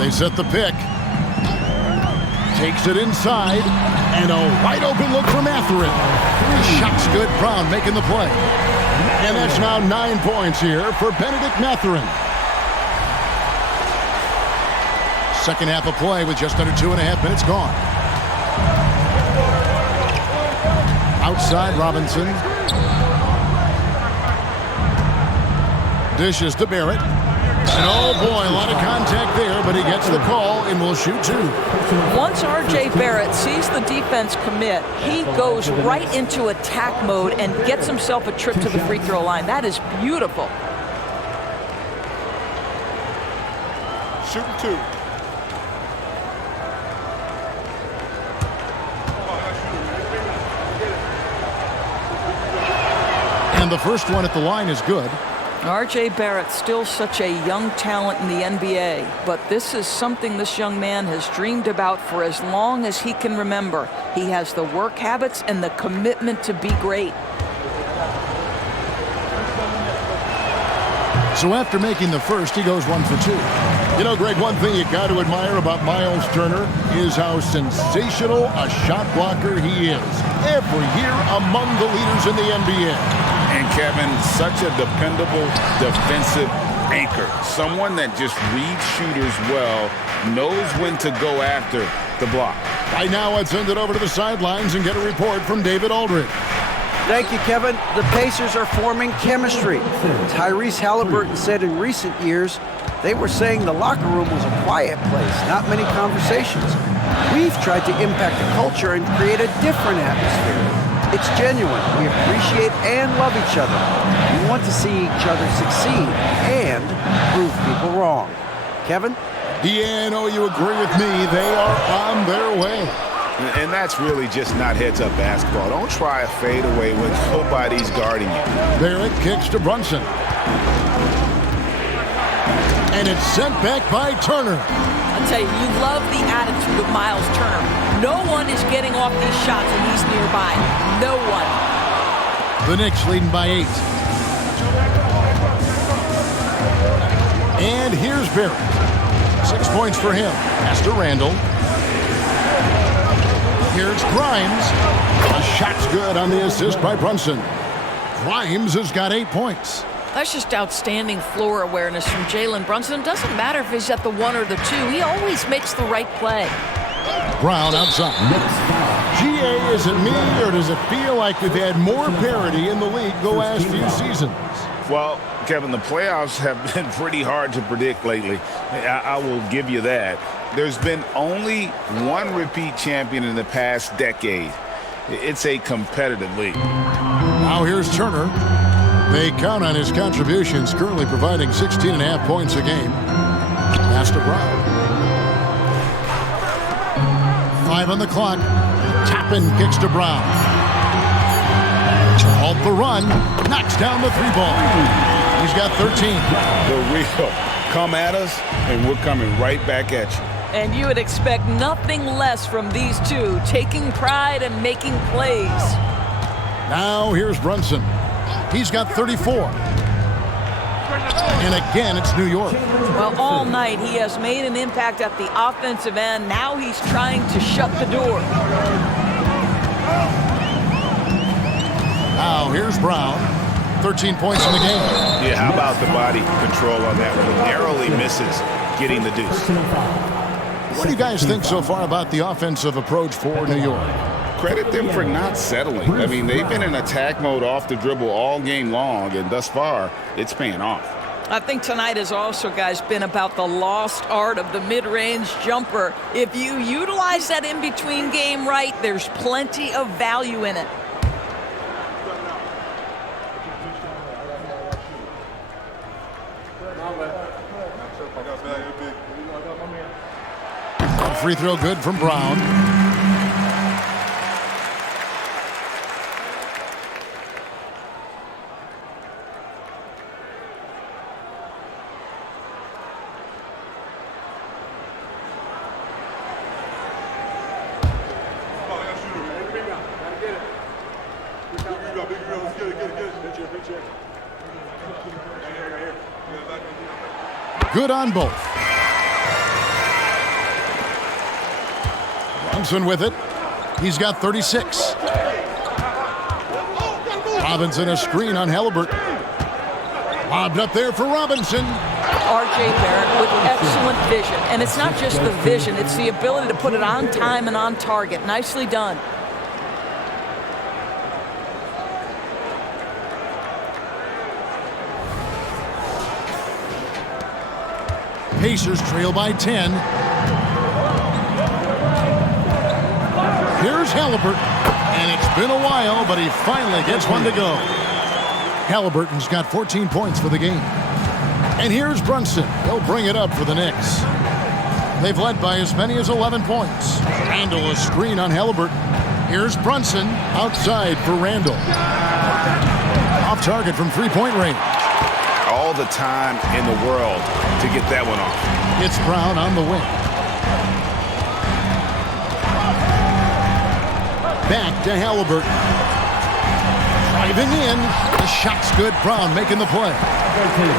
They set the pick. Takes it inside. And a wide open look for Mathurin. Shot's good. Brown making the play. And that's now 9 points here for Benedict Mathurin. Second half of play with just under 2.5 minutes gone. Outside Robinson. Dishes to Barrett. And oh boy, a lot of contact there, but he gets the call and will shoot 2. Once R.J. Barrett sees the defense commit, he goes right into attack mode and gets himself a trip to the free throw line. That is beautiful. Shooting 2. And the first one at the line is good. R.J. Barrett, still such a young talent in the NBA, but this is something this young man has dreamed about for as long as he can remember. He has the work habits and the commitment to be great. So after making the first, he goes 1 for 2. You know, Greg, one thing you got to admire about Miles Turner is how sensational a shot blocker he is. Every year among the leaders in the NBA. And Kevin, such a dependable defensive anchor. Someone that just reads shooters well, knows when to go after the block. Right now, I'd send it over to the sidelines and get a report from David Aldridge. Thank you, Kevin. The Pacers are forming chemistry. Tyrese Halliburton said in recent years, they were saying the locker room was a quiet place, not many conversations. We've tried to impact the culture and create a different atmosphere. It's genuine. We appreciate and love each other. We want to see each other succeed and prove people wrong. Kevin? Yeah, no, you agree with me. They are on their way. And that's really just not heads-up basketball. Don't try a fadeaway when nobody's guarding you. Barrett kicks to Brunson. And it's sent back by Turner. I'll tell you, you love the attitude of Miles Turner. No one is getting off these shots when he's nearby. No one. The Knicks leading by 8. And here's Barrett. 6 points for him. Pass to Randall. Here's Grimes. The shot's good on the assist by Brunson. Grimes has got 8 points. That's just outstanding floor awareness from Jalen Brunson. It doesn't matter if he's at the 1 or the 2. He always makes the right play. Brown outside. GA, is it me, or does it feel like we've had more parity in the league the last few seasons? Well, Kevin, the playoffs have been pretty hard to predict lately. I will give you that. There's been only one repeat champion in the past decade. It's a competitive league. Now here's Turner. They count on his contributions, currently providing 16.5 points a game. Pass to Brown. 5 on the clock. Toppin kicks to Brown. Halt the run. Knocks down the 3-ball. He's got 13. The real come at us, and we're coming right back at you. And you would expect nothing less from these two, taking pride and making plays. Now here's Brunson. He's got 34. And again, it's New York. Well, all night he has made an impact at the offensive end. Now he's trying to shut the door. Now here's Brown. 13 points in the game. Yeah, how about the body control on that one? Narrowly misses getting the deuce. What do you guys think so far about the offensive approach for New York? Credit them for not settling. I mean, they've been in attack mode off the dribble all game long, and thus far, it's paying off. I think tonight has also, guys, been about the lost art of the mid-range jumper. If you utilize that in-between game right, there's plenty of value in it. Free throw good from Brown. Good on both. Brunson with it. He's got 36. Robinson a screen on Halliburton. Lobbed up there for Robinson. R.J. Barrett with excellent vision. And it's not just the vision, it's the ability to put it on time and on target. Nicely done. Pacers trail by 10. Here's Halliburton. And it's been a while, but he finally gets one to go. Halliburton's got 14 points for the game. And here's Brunson. He'll bring it up for the Knicks. They've led by as many as 11 points. Randall a screen on Halliburton. Here's Brunson outside for Randall. Off target from three-point range. All the time in the world to get that one off. It's Brown on the wing. Back to Halliburton. Driving in. The shot's good. Brown making the play.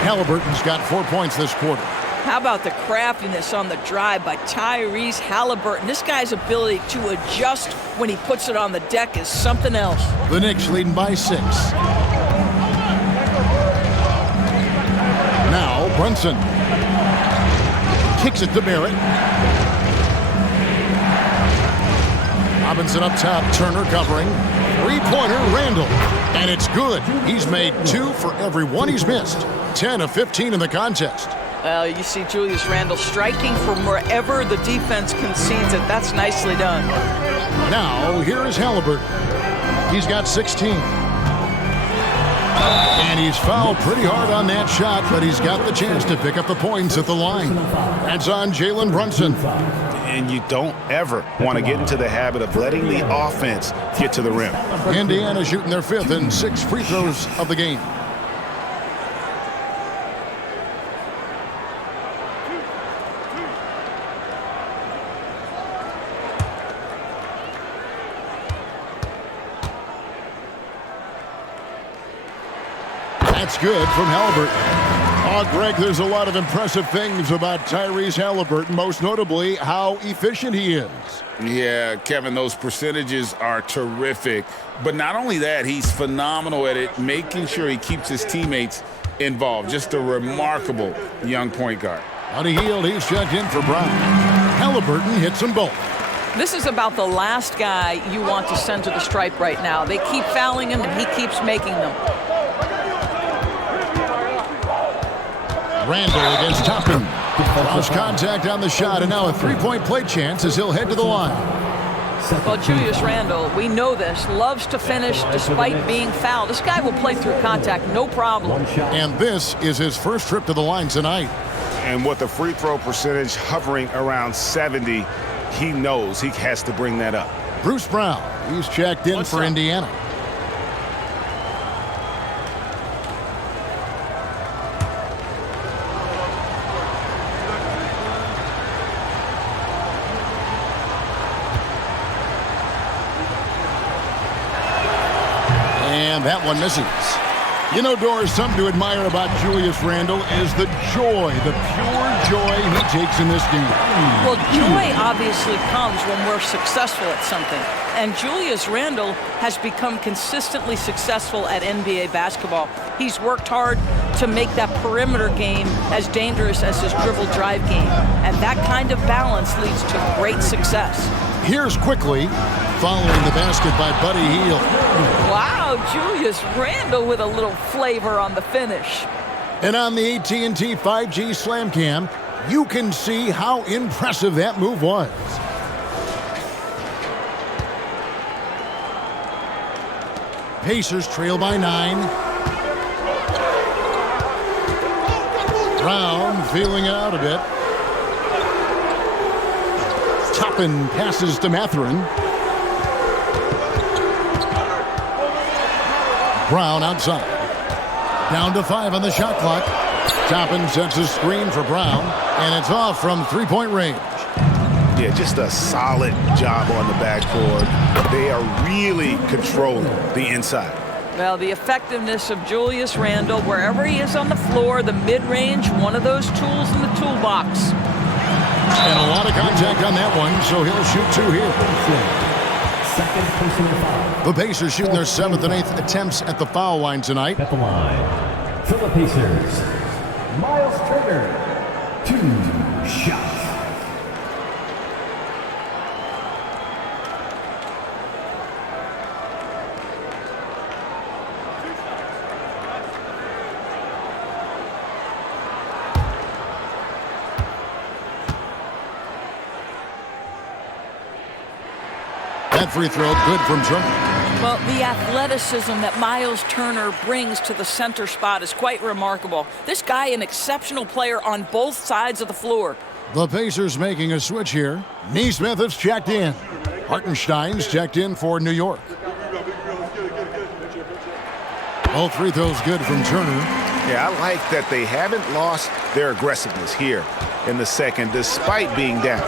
Halliburton's got 4 points this quarter. How about the craftiness on the drive by Tyrese Halliburton? This guy's ability to adjust when he puts it on the deck is something else. The Knicks leading by 6. Now Brunson kicks it to Barrett. Robinson up top, Turner covering. Three-pointer, Randall. And it's good. He's made 2 for every one he's missed. 10 of 15 in the contest. Well, you see Julius Randle striking from wherever the defense concedes it. That's nicely done. Now, here is Halliburton. He's got 16. And he's fouled pretty hard on that shot, but he's got the chance to pick up the points at the line. That's on Jalen Brunson. And you don't ever want to get into the habit of letting the offense get to the rim. Indiana shooting their 5th and 6th free throws of the game. That's good from Halliburton. Oh, Greg, there's a lot of impressive things about Tyrese Halliburton, most notably how efficient he is. Yeah, Kevin, those percentages are terrific. But not only that, he's phenomenal at it, making sure he keeps his teammates involved. Just a remarkable young point guard. On a heel, he's checked in for Brown. Halliburton hits them both. This is about the last guy you want to send to the stripe right now. They keep fouling him, and he keeps making them. Randall against Toppin. Cross contact on the shot, and now a three-point play chance as he'll head to the line. Well, Julius Randle, we know this, loves to finish despite being fouled. This guy will play through contact, no problem. And this is his first trip to the line tonight. And with the free throw percentage hovering around 70, he knows he has to bring that up. Bruce Brown, he's checked in for Indiana. And that one misses. You know, Doris, something to admire about Julius Randle is the joy, the pure joy he takes in this game. Well, joy obviously comes when we're successful at something. And Julius Randle has become consistently successful at NBA basketball. He's worked hard to make that perimeter game as dangerous as his dribble drive game. And that kind of balance leads to great success. Here's quickly, following the basket by Buddy Hield. Wow, Julius Randle with a little flavor on the finish. And on the AT&T 5G Slam Cam, you can see how impressive that move was. Pacers trail by 9. Brown feeling it out a bit. Toppin passes to Mathurin. Brown outside. Down to 5 on the shot clock. Toppin sets a screen for Brown, and it's off from three-point range. Yeah, just a solid job on the backboard. They are really controlling the inside. Well, the effectiveness of Julius Randle, wherever he is on the floor, the mid-range, one of those tools in the toolbox. And a lot of contact on that one, so he'll shoot 2 here. The Pacers shooting their 7th and 8th attempts at the foul line tonight. At the line, for the Pacers, Miles Turner, 2 shots. That free throw good from Turner. Well, the athleticism that Miles Turner brings to the center spot is quite remarkable. This guy, an exceptional player on both sides of the floor. The Pacers making a switch here. Neesmith has checked in. Hartenstein's checked in for New York. All free throws good from Turner. Yeah, I like that they haven't lost their aggressiveness here in the second, despite being down.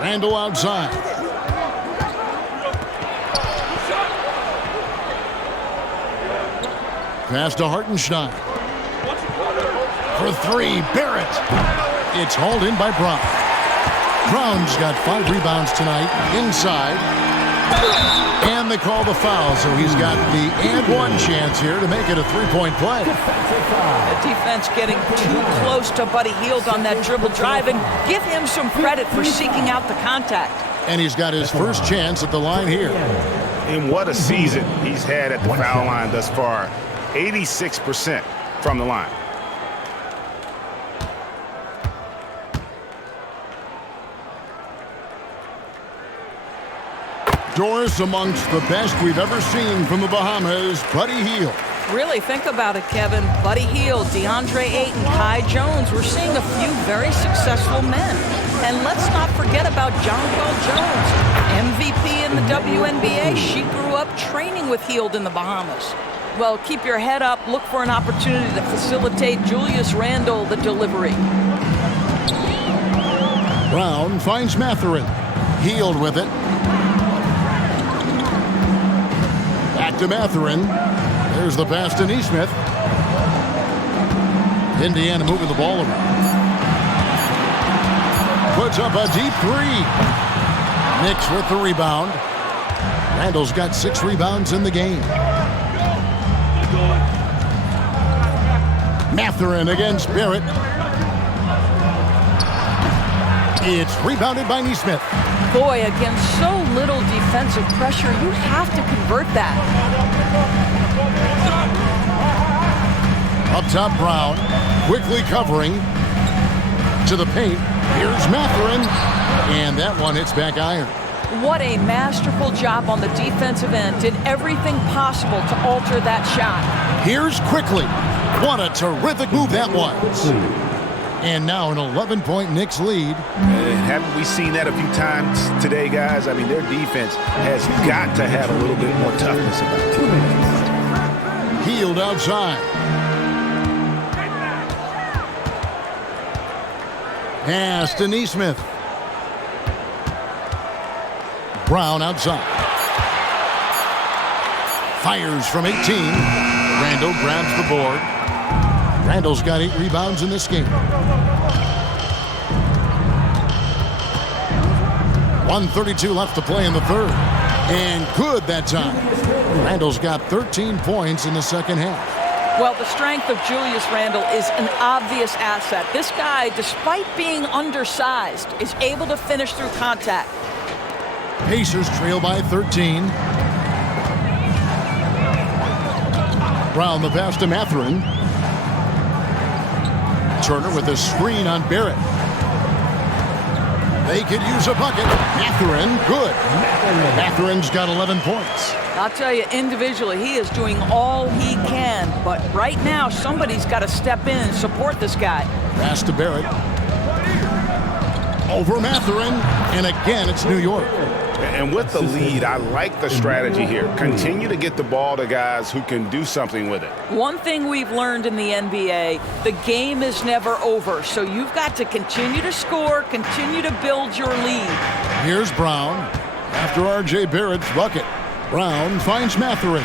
Randall outside. Pass to Hartenstein. for three. Barrett. It's hauled in by Brown. Brown's got 5 rebounds tonight inside. And they call the foul, so he's got the and one chance here to make it a 3-point play. The defense getting too close to Buddy Hield on that dribble drive, and give him some credit for seeking out the contact. And he's got his first chance at the line here. And what a season he's had at the foul line thus far. 86% from the line. Doris amongst the best we've ever seen from the Bahamas, Buddy Hield. Really think about it, Kevin. Buddy Hield, DeAndre Ayton, Kai Jones. We're seeing a few very successful men. And let's not forget about John Paul Jones, MVP in the WNBA. She grew up training with Hield in the Bahamas. Well, keep your head up. Look for an opportunity to facilitate Julius Randle the delivery. Brown finds Mathurin. Hield with it. Back to Mathurin. There's the pass to Neesmith. Indiana moving the ball around. Puts up a deep 3. Knicks with the rebound. Randall's got 6 rebounds in the game. Mathurin against Barrett. It's rebounded by Neesmith. Boy, against so little defensive pressure, you have to convert that. Up top, Brown. Quickly covering. To the paint. Here's Mathurin. And that one hits back iron. What a masterful job on the defensive end. Did everything possible to alter that shot. Here's Quickly. What a terrific move that was. And now an 11-point Knicks lead. Haven't we seen that a few times today, guys? I mean, their defense has got to have a little bit more toughness about it. Hield outside. Pass to Neesmith. Brown outside. Fires from 18. Randall grabs the board. Randall's got 8 rebounds in this game. 1:32 left to play in the third. And good that time. Randall's got 13 points in the second half. Well, the strength of Julius Randle is an obvious asset. This guy, despite being undersized, is able to finish through contact. Pacers trail by 13. Brown the pass to Mathurin. Turner with a screen on Barrett. They could use a bucket. Mathurin, good. Mathurin's got 11 points. I'll tell you, individually, he is doing all he can. But right now, somebody's got to step in and support this guy. Pass to Barrett. Over Mathurin. And again, it's New York. And with the lead, I like the strategy here. Continue to get the ball to guys who can do something with it. One thing we've learned in the NBA, the game is never over. So you've got to continue to score, continue to build your lead. Here's Brown. After R.J. Barrett's bucket, Brown finds Mathurin.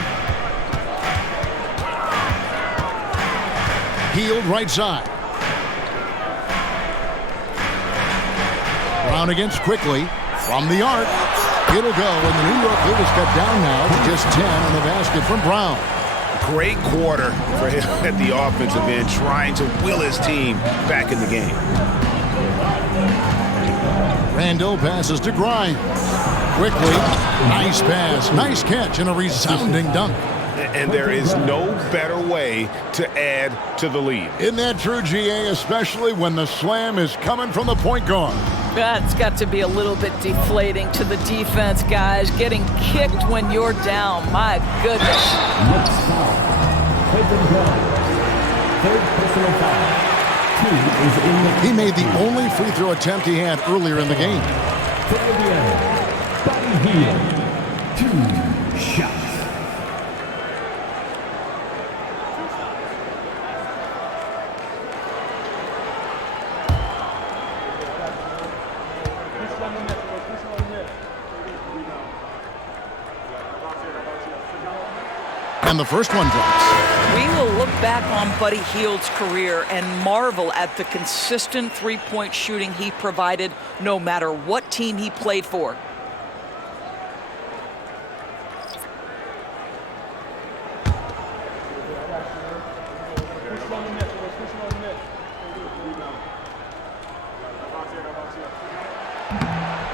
Hield right side. Brown against Quickly. From the arc. It'll go, and the New York lead is cut down now to just 10 on the basket from Brown. Great quarter for him at the offensive end, trying to will his team back in the game. Randall passes to Grimes. Quickly, nice pass, nice catch, and a resounding dunk. And there is no better way to add to the lead. Isn't that true, GA, especially when the slam is coming from the point guard? That's got to be a little bit deflating to the defense, guys. Getting kicked when you're down. My goodness. Next foul. Clayton Brown. Third personal foul. 2 is in the... He made the only free throw attempt he had earlier in the game. For Indiana, Buddy Hield. 2 shots. And the first one drops. We will look back on Buddy Hield's career and marvel at the consistent three-point shooting he provided no matter what team he played for.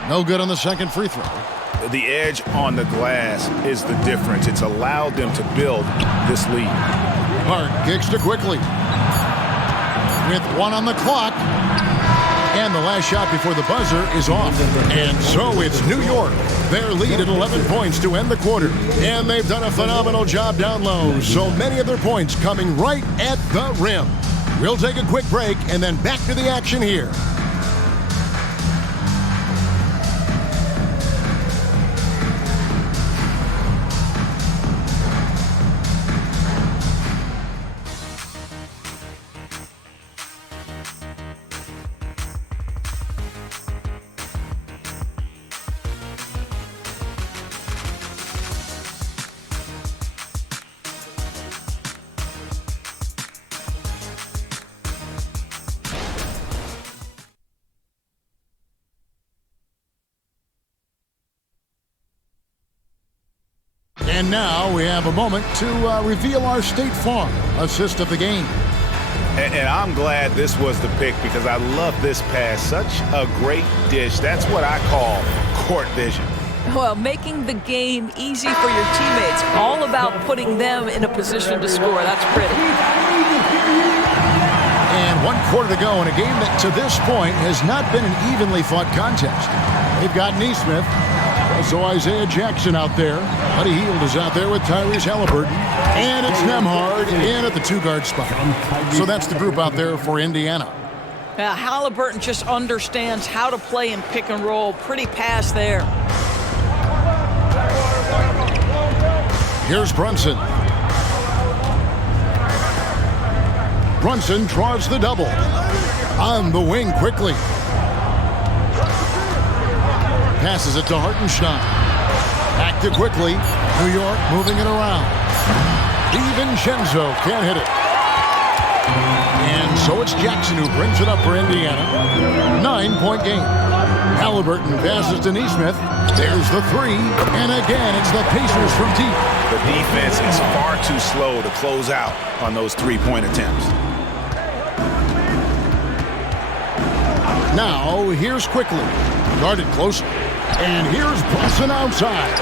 No good on the second free throw. The edge on the glass is the difference. It's allowed them to build this lead. Hart kicks to quickly. With 1 on the clock. And the last shot before the buzzer is off. And so it's New York. Their lead at 11 points to end the quarter. And they've done a phenomenal job down low. So many of their points coming right at the rim. We'll take a quick break and then back to the action here. And now we have a moment to reveal our State Farm assist of the game. And I'm glad this was the pick because I love this pass. Such a great dish. That's what I call court vision. Well, making the game easy for your teammates. All about putting them in a position to score. That's pretty. And 1 quarter to go in a game that to this point has not been an evenly fought contest. They've got Neesmith. Also Isaiah Jackson out there. Buddy Hield is out there with Tyrese Halliburton. And it's Nembhard in at the 2-guard spot. So that's the group out there for Indiana. Halliburton just understands how to play in pick and roll. Pretty pass there. Here's Brunson. Brunson draws the double. On the wing quickly. Passes it to Hartenstein. Back to quickly. New York moving it around. DiVincenzo can't hit it. And so it's Jackson who brings it up for Indiana. 9-point game. Halliburton passes to Neesmith. There's the 3. And again, it's the Pacers from deep. The defense is far too slow to close out on those 3-point attempts. Now, here's quickly. Guarded closely. And here's Brunson outside.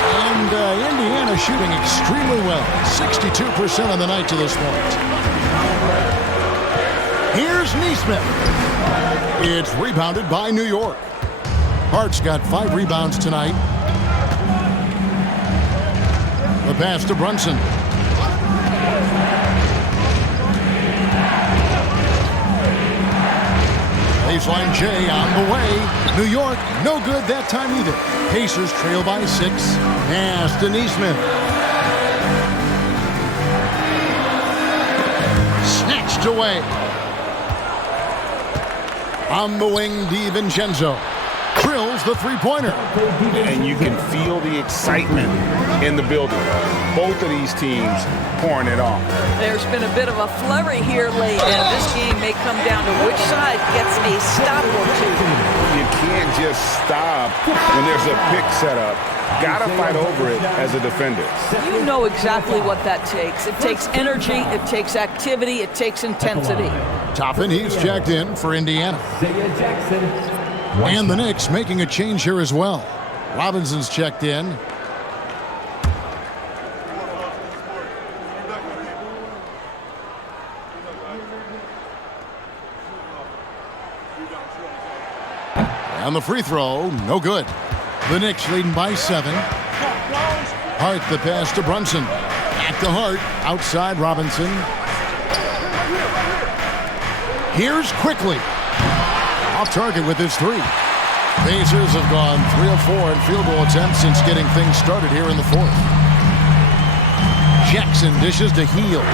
And Indiana shooting extremely well. 62% on the night to this point. Here's Neesmith. It's rebounded by New York. Hart's got 5 rebounds tonight. The pass to Brunson. Baseline J on the way. New York, no good that time either. Pacers trail by 6. Pass to Neesmith. Snatched away. On the wing, DiVincenzo. Drills the 3-pointer. And you can feel the excitement in the building. Both of these teams pouring it on. There's been a bit of a flurry here late, and this game may come down to which side gets a stop or 2. You can't just stop when there's a pick set up. Gotta fight over it as a defender. You know exactly what that takes. It takes energy, it takes activity, it takes intensity. Toppin, he's checked in for Indiana. And the Knicks making a change here as well. Robinson's checked in. And the free throw, no good. The Knicks leading by 7. Hart the pass to Brunson. Back to Hart, outside Robinson. Here's quickly. Off target with his 3. Pacers have gone 3 of 4 in field goal attempts since getting things started here in the 4th. Jackson dishes to Hield.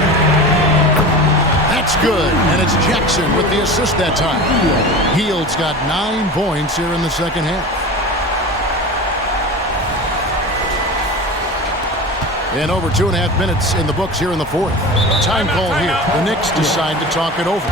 That's good, and it's Jackson with the assist that time. Hield's got 9 points here in the second half. And over 2.5 minutes in the books here in the fourth. Time call here. The Knicks decide to talk it over.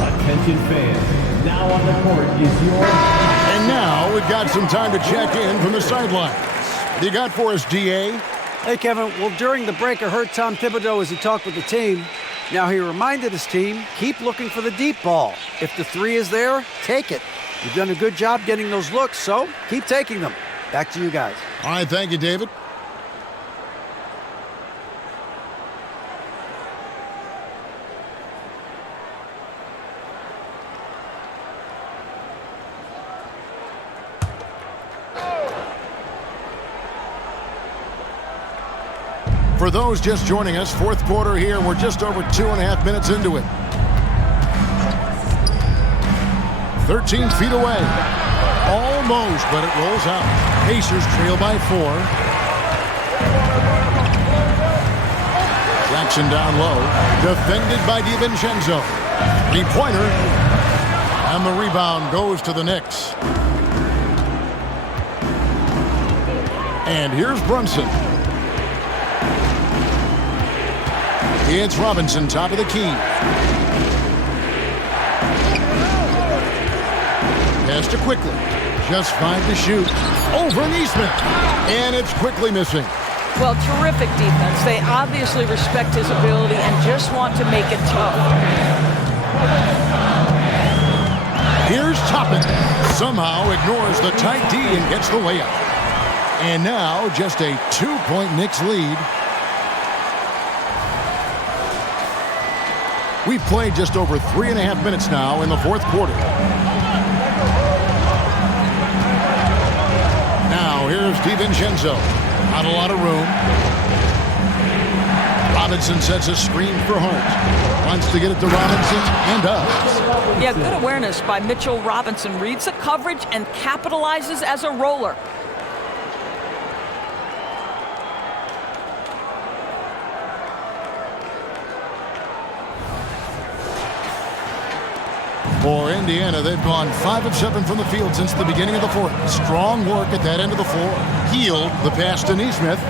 Attention fans, now on the court is your... And now we've got some time to check in from the sidelines. What do you got for us, DA? Hey, Kevin. Well, during the break, I heard Tom Thibodeau as he talked with the team. Now, he reminded his team, keep looking for the deep ball. If the three is there, take it. You've done a good job getting those looks, so keep taking them. Back to you guys. All right, thank you, David. For those just joining us, fourth quarter here. We're just over 2.5 minutes into it. 13 feet away. Almost, but it rolls out. Pacers trail by 4. Jackson down low. Defended by DiVincenzo. Three-pointer. And the rebound goes to the Knicks. And here's Brunson. It's Robinson, top of the key. Pass to Quickly. Just 5 to shoot. Over Neesmith. And it's Quickly missing. Well, terrific defense. They obviously respect his ability and just want to make it tough. Here's Toppin. Somehow ignores the tight D and gets the layup. And now just a 2-point Knicks lead. We've played just over 3.5 minutes now in the fourth quarter. Now here's DiVincenzo. Not a lot of room. Robinson sets a screen for Hart. Wants to get it to Robinson and does. Yeah, good awareness by Mitchell Robinson. Reads the coverage and capitalizes as a roller. For Indiana, they've gone 5 of 7 from the field since the beginning of the fourth. Strong work at that end of the floor. Healed the pass to Neesmith.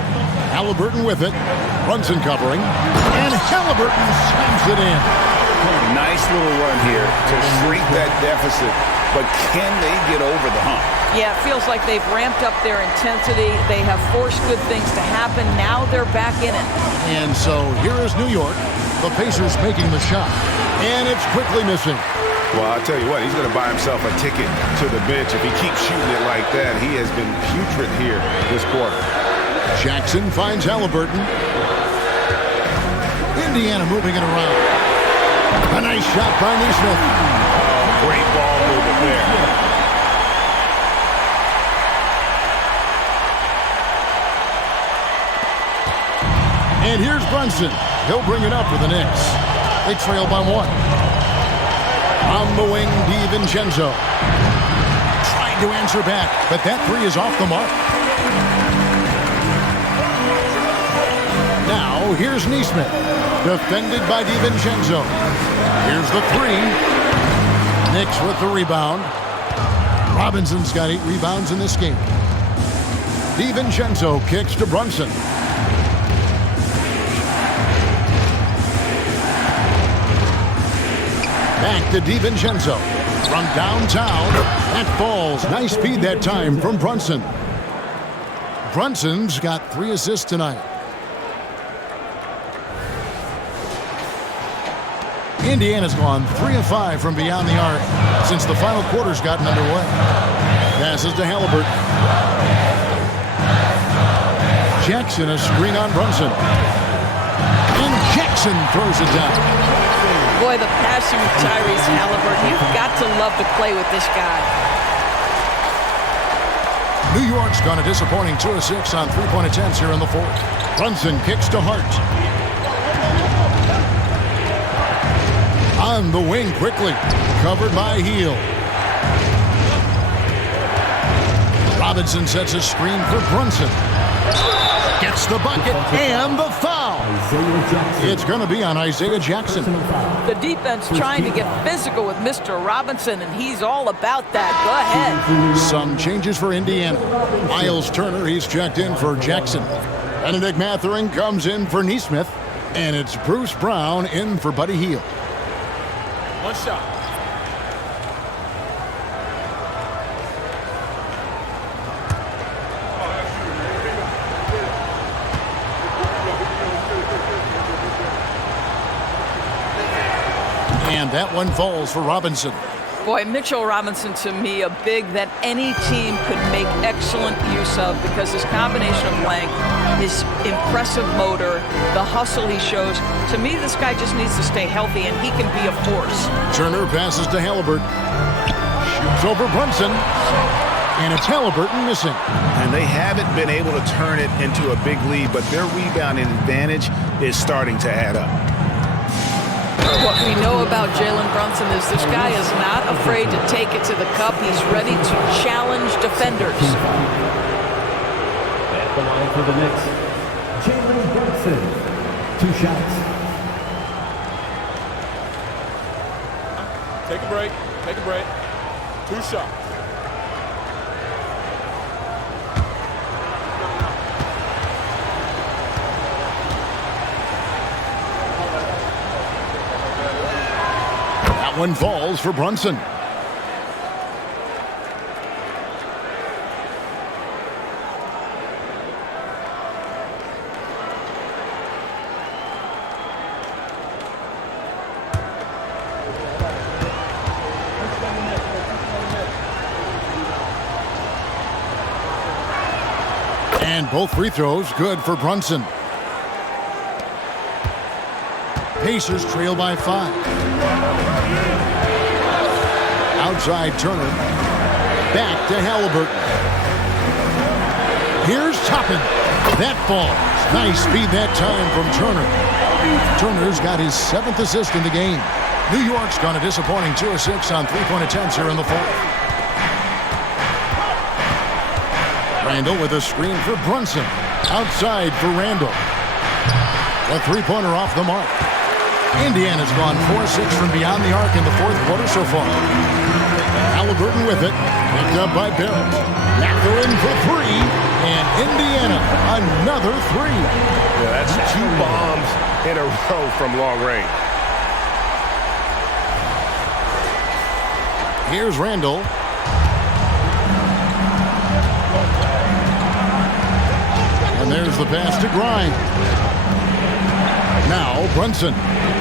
Halliburton with it. Brunson covering. And Halliburton slams it in. Nice little run here to shrink that deficit. But can they get over the hump? Yeah, it feels like they've ramped up their intensity. They have forced good things to happen. Now they're back in it. And so here is New York. The Pacers making the shot. And it's quickly missing. Well, I'll tell you what, he's going to buy himself a ticket to the bench. If he keeps shooting it like that, he has been putrid here this quarter. Jackson finds Halliburton. Indiana moving it around. A nice shot by Neesmith. Oh, great ball movement there. And here's Brunson. He'll bring it up for the Knicks. They trail by 1. On the wing, DiVincenzo. Trying to answer back, but that three is off the mark. Now, here's Neesmith. Defended by DiVincenzo. Here's the three. Knicks with the rebound. Robinson's got 8 rebounds in this game. DiVincenzo kicks to Brunson. Back to DiVincenzo. From downtown. That falls. Nice speed that time from Brunson. Brunson's got 3 assists tonight. Indiana's gone 3 of 5 from beyond the arc since the final quarter's gotten underway. Passes to Halliburton. Jackson, a screen on Brunson. And Jackson throws it down. Boy, the passing with Tyrese Halliburton. You've got to love to play with this guy. New York's gone a disappointing 2 of 6 on 3-point attempts here in the fourth. Brunson kicks to Hart. On the wing quickly. Covered by Heel. Robinson sets a screen for Brunson. Gets the bucket and the foul. It's going to be on Isaiah Jackson. The defense trying to get physical with Mr. Robinson, and he's all about that. Go ahead. Some changes for Indiana. Miles Turner, he's checked in for Jackson. Benedict Mathurin comes in for Neesmith. And it's Bruce Brown in for Buddy Hield. One shot. And that one falls for Robinson. Boy, Mitchell Robinson, to me, a big that any team could make excellent use of because his combination of length, his impressive motor, the hustle he shows. To me, this guy just needs to stay healthy, and he can be a force. Turner passes to Halliburton. Shoots over Brunson. And it's Halliburton missing. And they haven't been able to turn it into a big lead, but their rebounding advantage is starting to add up. What we know about Jalen Brunson is this guy is not afraid to take it to the cup. He's ready to challenge defenders. At the line for the Knicks, Jalen Brunson. 2 shots. Take a break. Take a break. 2 shots. That one falls for Brunson. And both free throws good for Brunson. Pacers trail by 5. Outside Turner. Back to Halliburton. Here's Toppin. That falls. Nice speed that time from Turner. Turner's got his 7th assist in the game. New York's gone a disappointing 2 of 6 on 3-point attempts here in the 4th. Randall with a screen for Brunson. Outside for Randall. A 3-pointer off the mark. Indiana's gone 4-6 from beyond the arc in the 4th quarter so far. Halliburton with it. Picked up by Barrett. Mathurin for 3. And Indiana, another 3. Yeah, that's 2 bombs in a row from long range. Here's Randall. And there's the pass to Grimes. Now Brunson.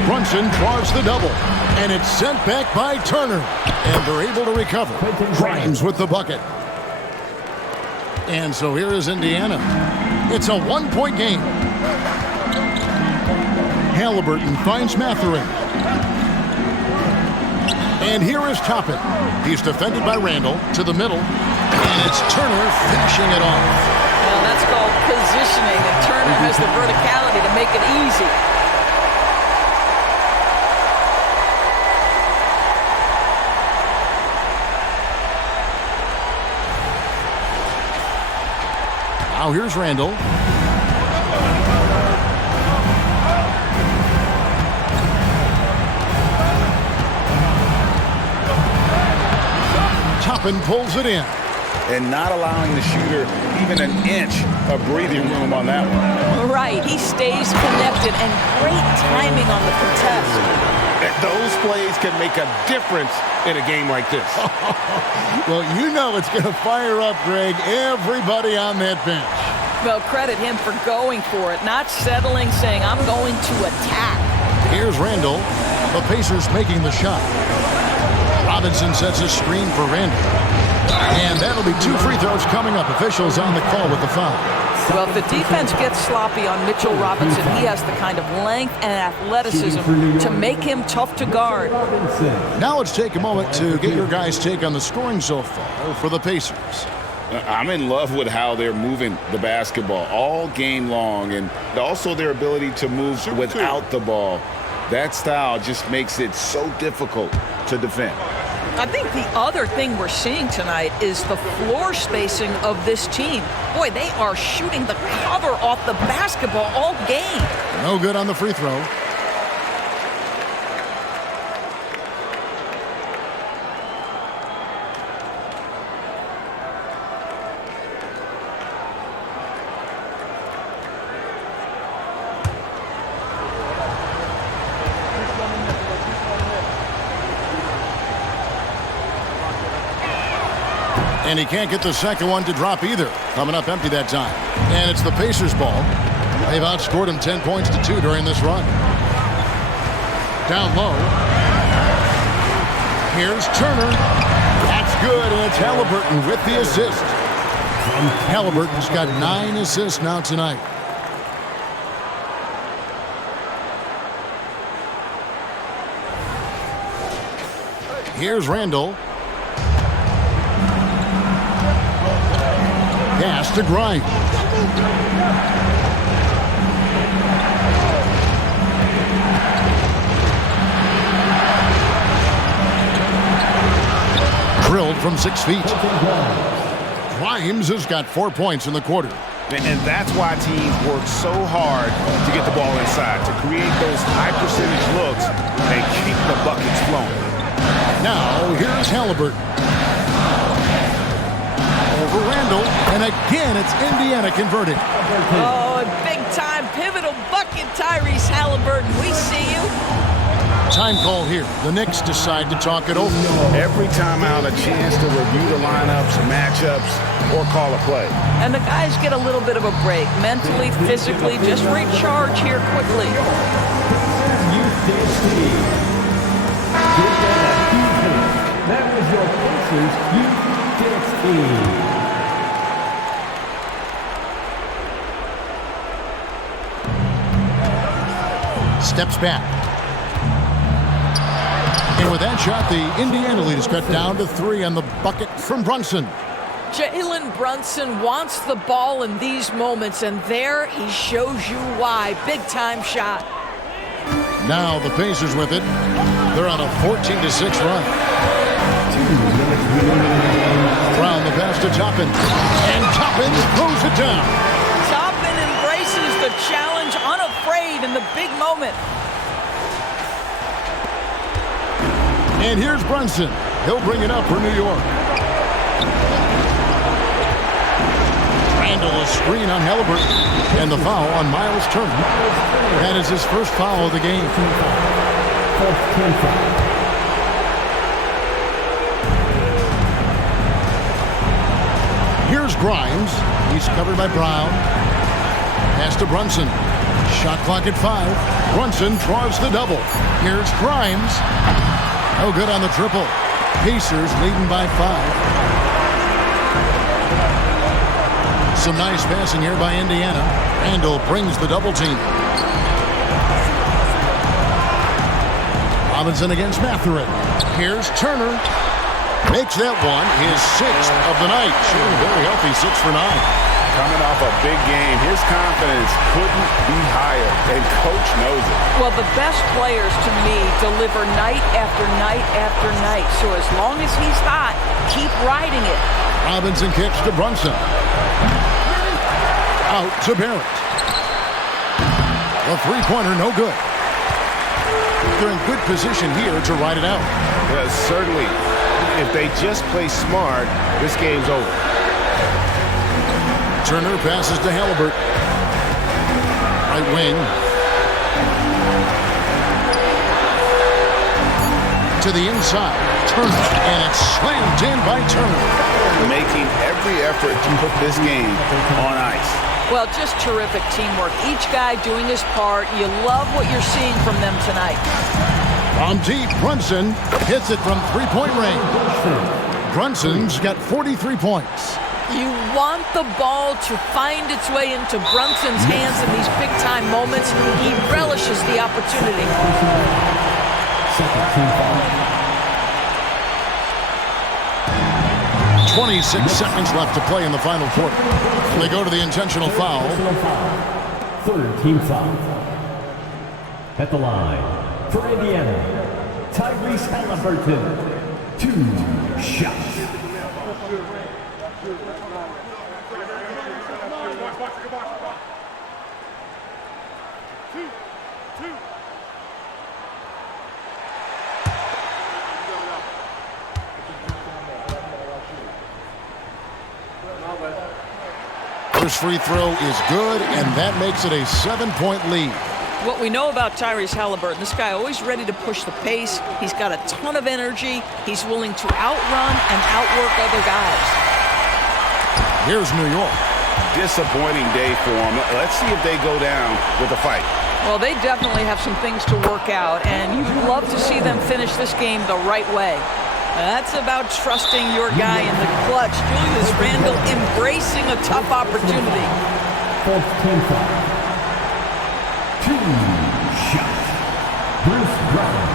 Brunson draws the double. And it's sent back by Turner. And they're able to recover. Grimes with the bucket. And so here is Indiana. It's a 1-point game. Halliburton finds Mathurin. And here is Toppin. He's defended by Randall to the middle. And it's Turner finishing it off. Well, that's called positioning, and Turner has the verticality to make it easy. Now here's Randall. Toppin pulls it in. And not allowing the shooter even an inch of breathing room on that one. Right, he stays connected, and great timing on the contest. Those plays can make a difference in a game like this. Well, you know it's going to fire up, Greg, everybody on that bench. Well, credit him for going for it, not settling, saying, I'm going to attack. Here's Randall. The Pacers making the shot. Robinson sets a screen for Randall. And that'll be 2 free throws coming up. Officials on the call with the foul. Well, if the defense gets sloppy on Mitchell Robinson, he has the kind of length and athleticism to make him tough to guard. Now let's take a moment to get your guys' take on the scoring so far for the Pacers. I'm in love with how they're moving the basketball all game long, and also their ability to move without the ball. That style just makes it so difficult to defend. I think the other thing we're seeing tonight is the floor spacing of this team. Boy, they are shooting the cover off the basketball all game. No good on the free throw. And he can't get the second one to drop either. Coming up empty that time. And it's the Pacers' ball. They've outscored him 10 points to 2 during this run. Down low. Here's Turner. That's good, and it's Halliburton with the assist. Halliburton's got 9 assists now tonight. Here's Randall. Pass to Grimes. Drilled from 6 feet. Grimes has got 4 points in the quarter. And that's why teams work so hard to get the ball inside, to create those high percentage looks and keep the buckets flowing. Now, here's Halliburton. Over Randall, and again, it's Indiana converting. Oh, big-time pivotal bucket, Tyrese Halliburton. We see you. Time call here. The Knicks decide to talk it over. Every time out, a chance to review the lineups, matchups, or call a play. And the guys get a little bit of a break, mentally, physically, just recharge here quickly. That was your Pacers U16. Steps back. And with that shot, the Indiana lead is cut down to 3 on the bucket from Brunson. Jalen Brunson wants the ball in these moments, and there he shows you why. Big-time shot. Now the Pacers with it. They're on a 14-6 run. Brown the pass to Toppin. And Toppin throws it down. Toppin embraces the challenge, unafraid in the big moment. And here's Brunson. He'll bring it up for New York. Randall, a screen on Halliburton. And the foul on Miles Turner. That is his first foul of the game. Here's Grimes. He's covered by Brown. Pass to Brunson. Shot clock at 5. Brunson draws the double. Here's Grimes. No good on the triple. Pacers leading by 5. Some nice passing here by Indiana. Randall brings the double team. Robinson against Mathurin. Here's Turner. Makes that one his 6th of the night. Shooting very healthy, 6 for 9. Coming off a big game, his confidence couldn't be higher, and coach knows it. Well, the best players to me deliver night after night after night. So as long as he's hot, keep riding it. Robinson kicks to Brunson. Out to Barrett. The three-pointer no good. They're in good position here to ride it out. Yeah, certainly. If they just play smart, this game's over. Turner passes to Halliburton. Right wing. To the inside. Turner. And it's slammed in by Turner. Making every effort to put this game on ice. Well, just terrific teamwork. Each guy doing his part. You love what you're seeing from them tonight. From deep, Brunson hits it from three-point range. Brunson's got 43 points. You want the ball to find its way into Brunson's hands in these big-time moments. He relishes the opportunity. Second team foul. 26 seconds left to play in the final quarter. They go to the intentional foul. Third team foul. At the line for Indiana, Tyrese Halliburton. 2 shots. First free throw is good, and that makes it a 7-point lead. What we know about Tyrese Halliburton, this guy always ready to push the pace. He's got a ton of energy. He's willing to outrun and outwork other guys. Here's New York. Disappointing day for them. Let's see if they go down with a fight. Well, they definitely have some things to work out, and you'd love to see them finish this game the right way. That's about trusting your guy in the clutch. Julius Randle embracing a tough opportunity. Fourth team foul. 2 shots. Bruce Brown.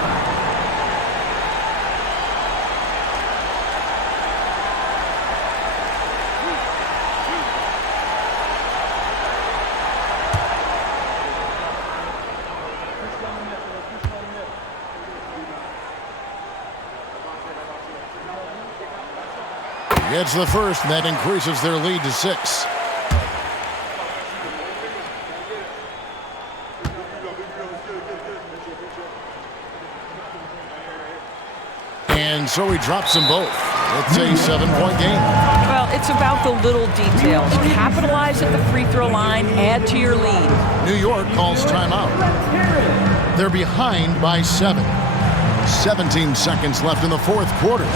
Gets the first, and that increases their lead to 6. And so he drops them both. It's a 7-point game. Well, it's about the little details. Capitalize at the free throw line, add to your lead. New York calls timeout. They're behind by 7. 17 seconds left in the fourth quarter.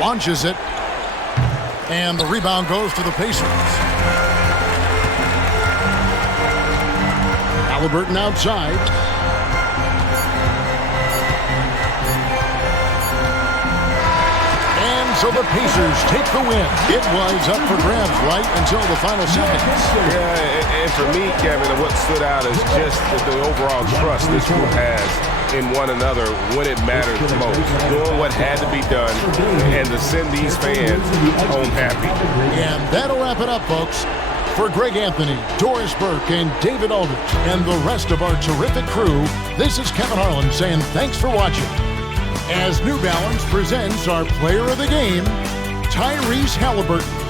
Launches it, and the rebound goes to the Pacers. Halliburton outside. And so the Pacers take the win. It was up for grabs right until the final seconds. Yeah, and for me, Kevin, what stood out is just the overall trust this group has in one another when it mattered the most. Doing what had to be done and to send these fans home happy. And that'll wrap it up, folks. For Greg Anthony, Doris Burke, and David Aldridge, and the rest of our terrific crew, this is Kevin Harlan saying thanks for watching. As New Balance presents our player of the game, Tyrese Halliburton.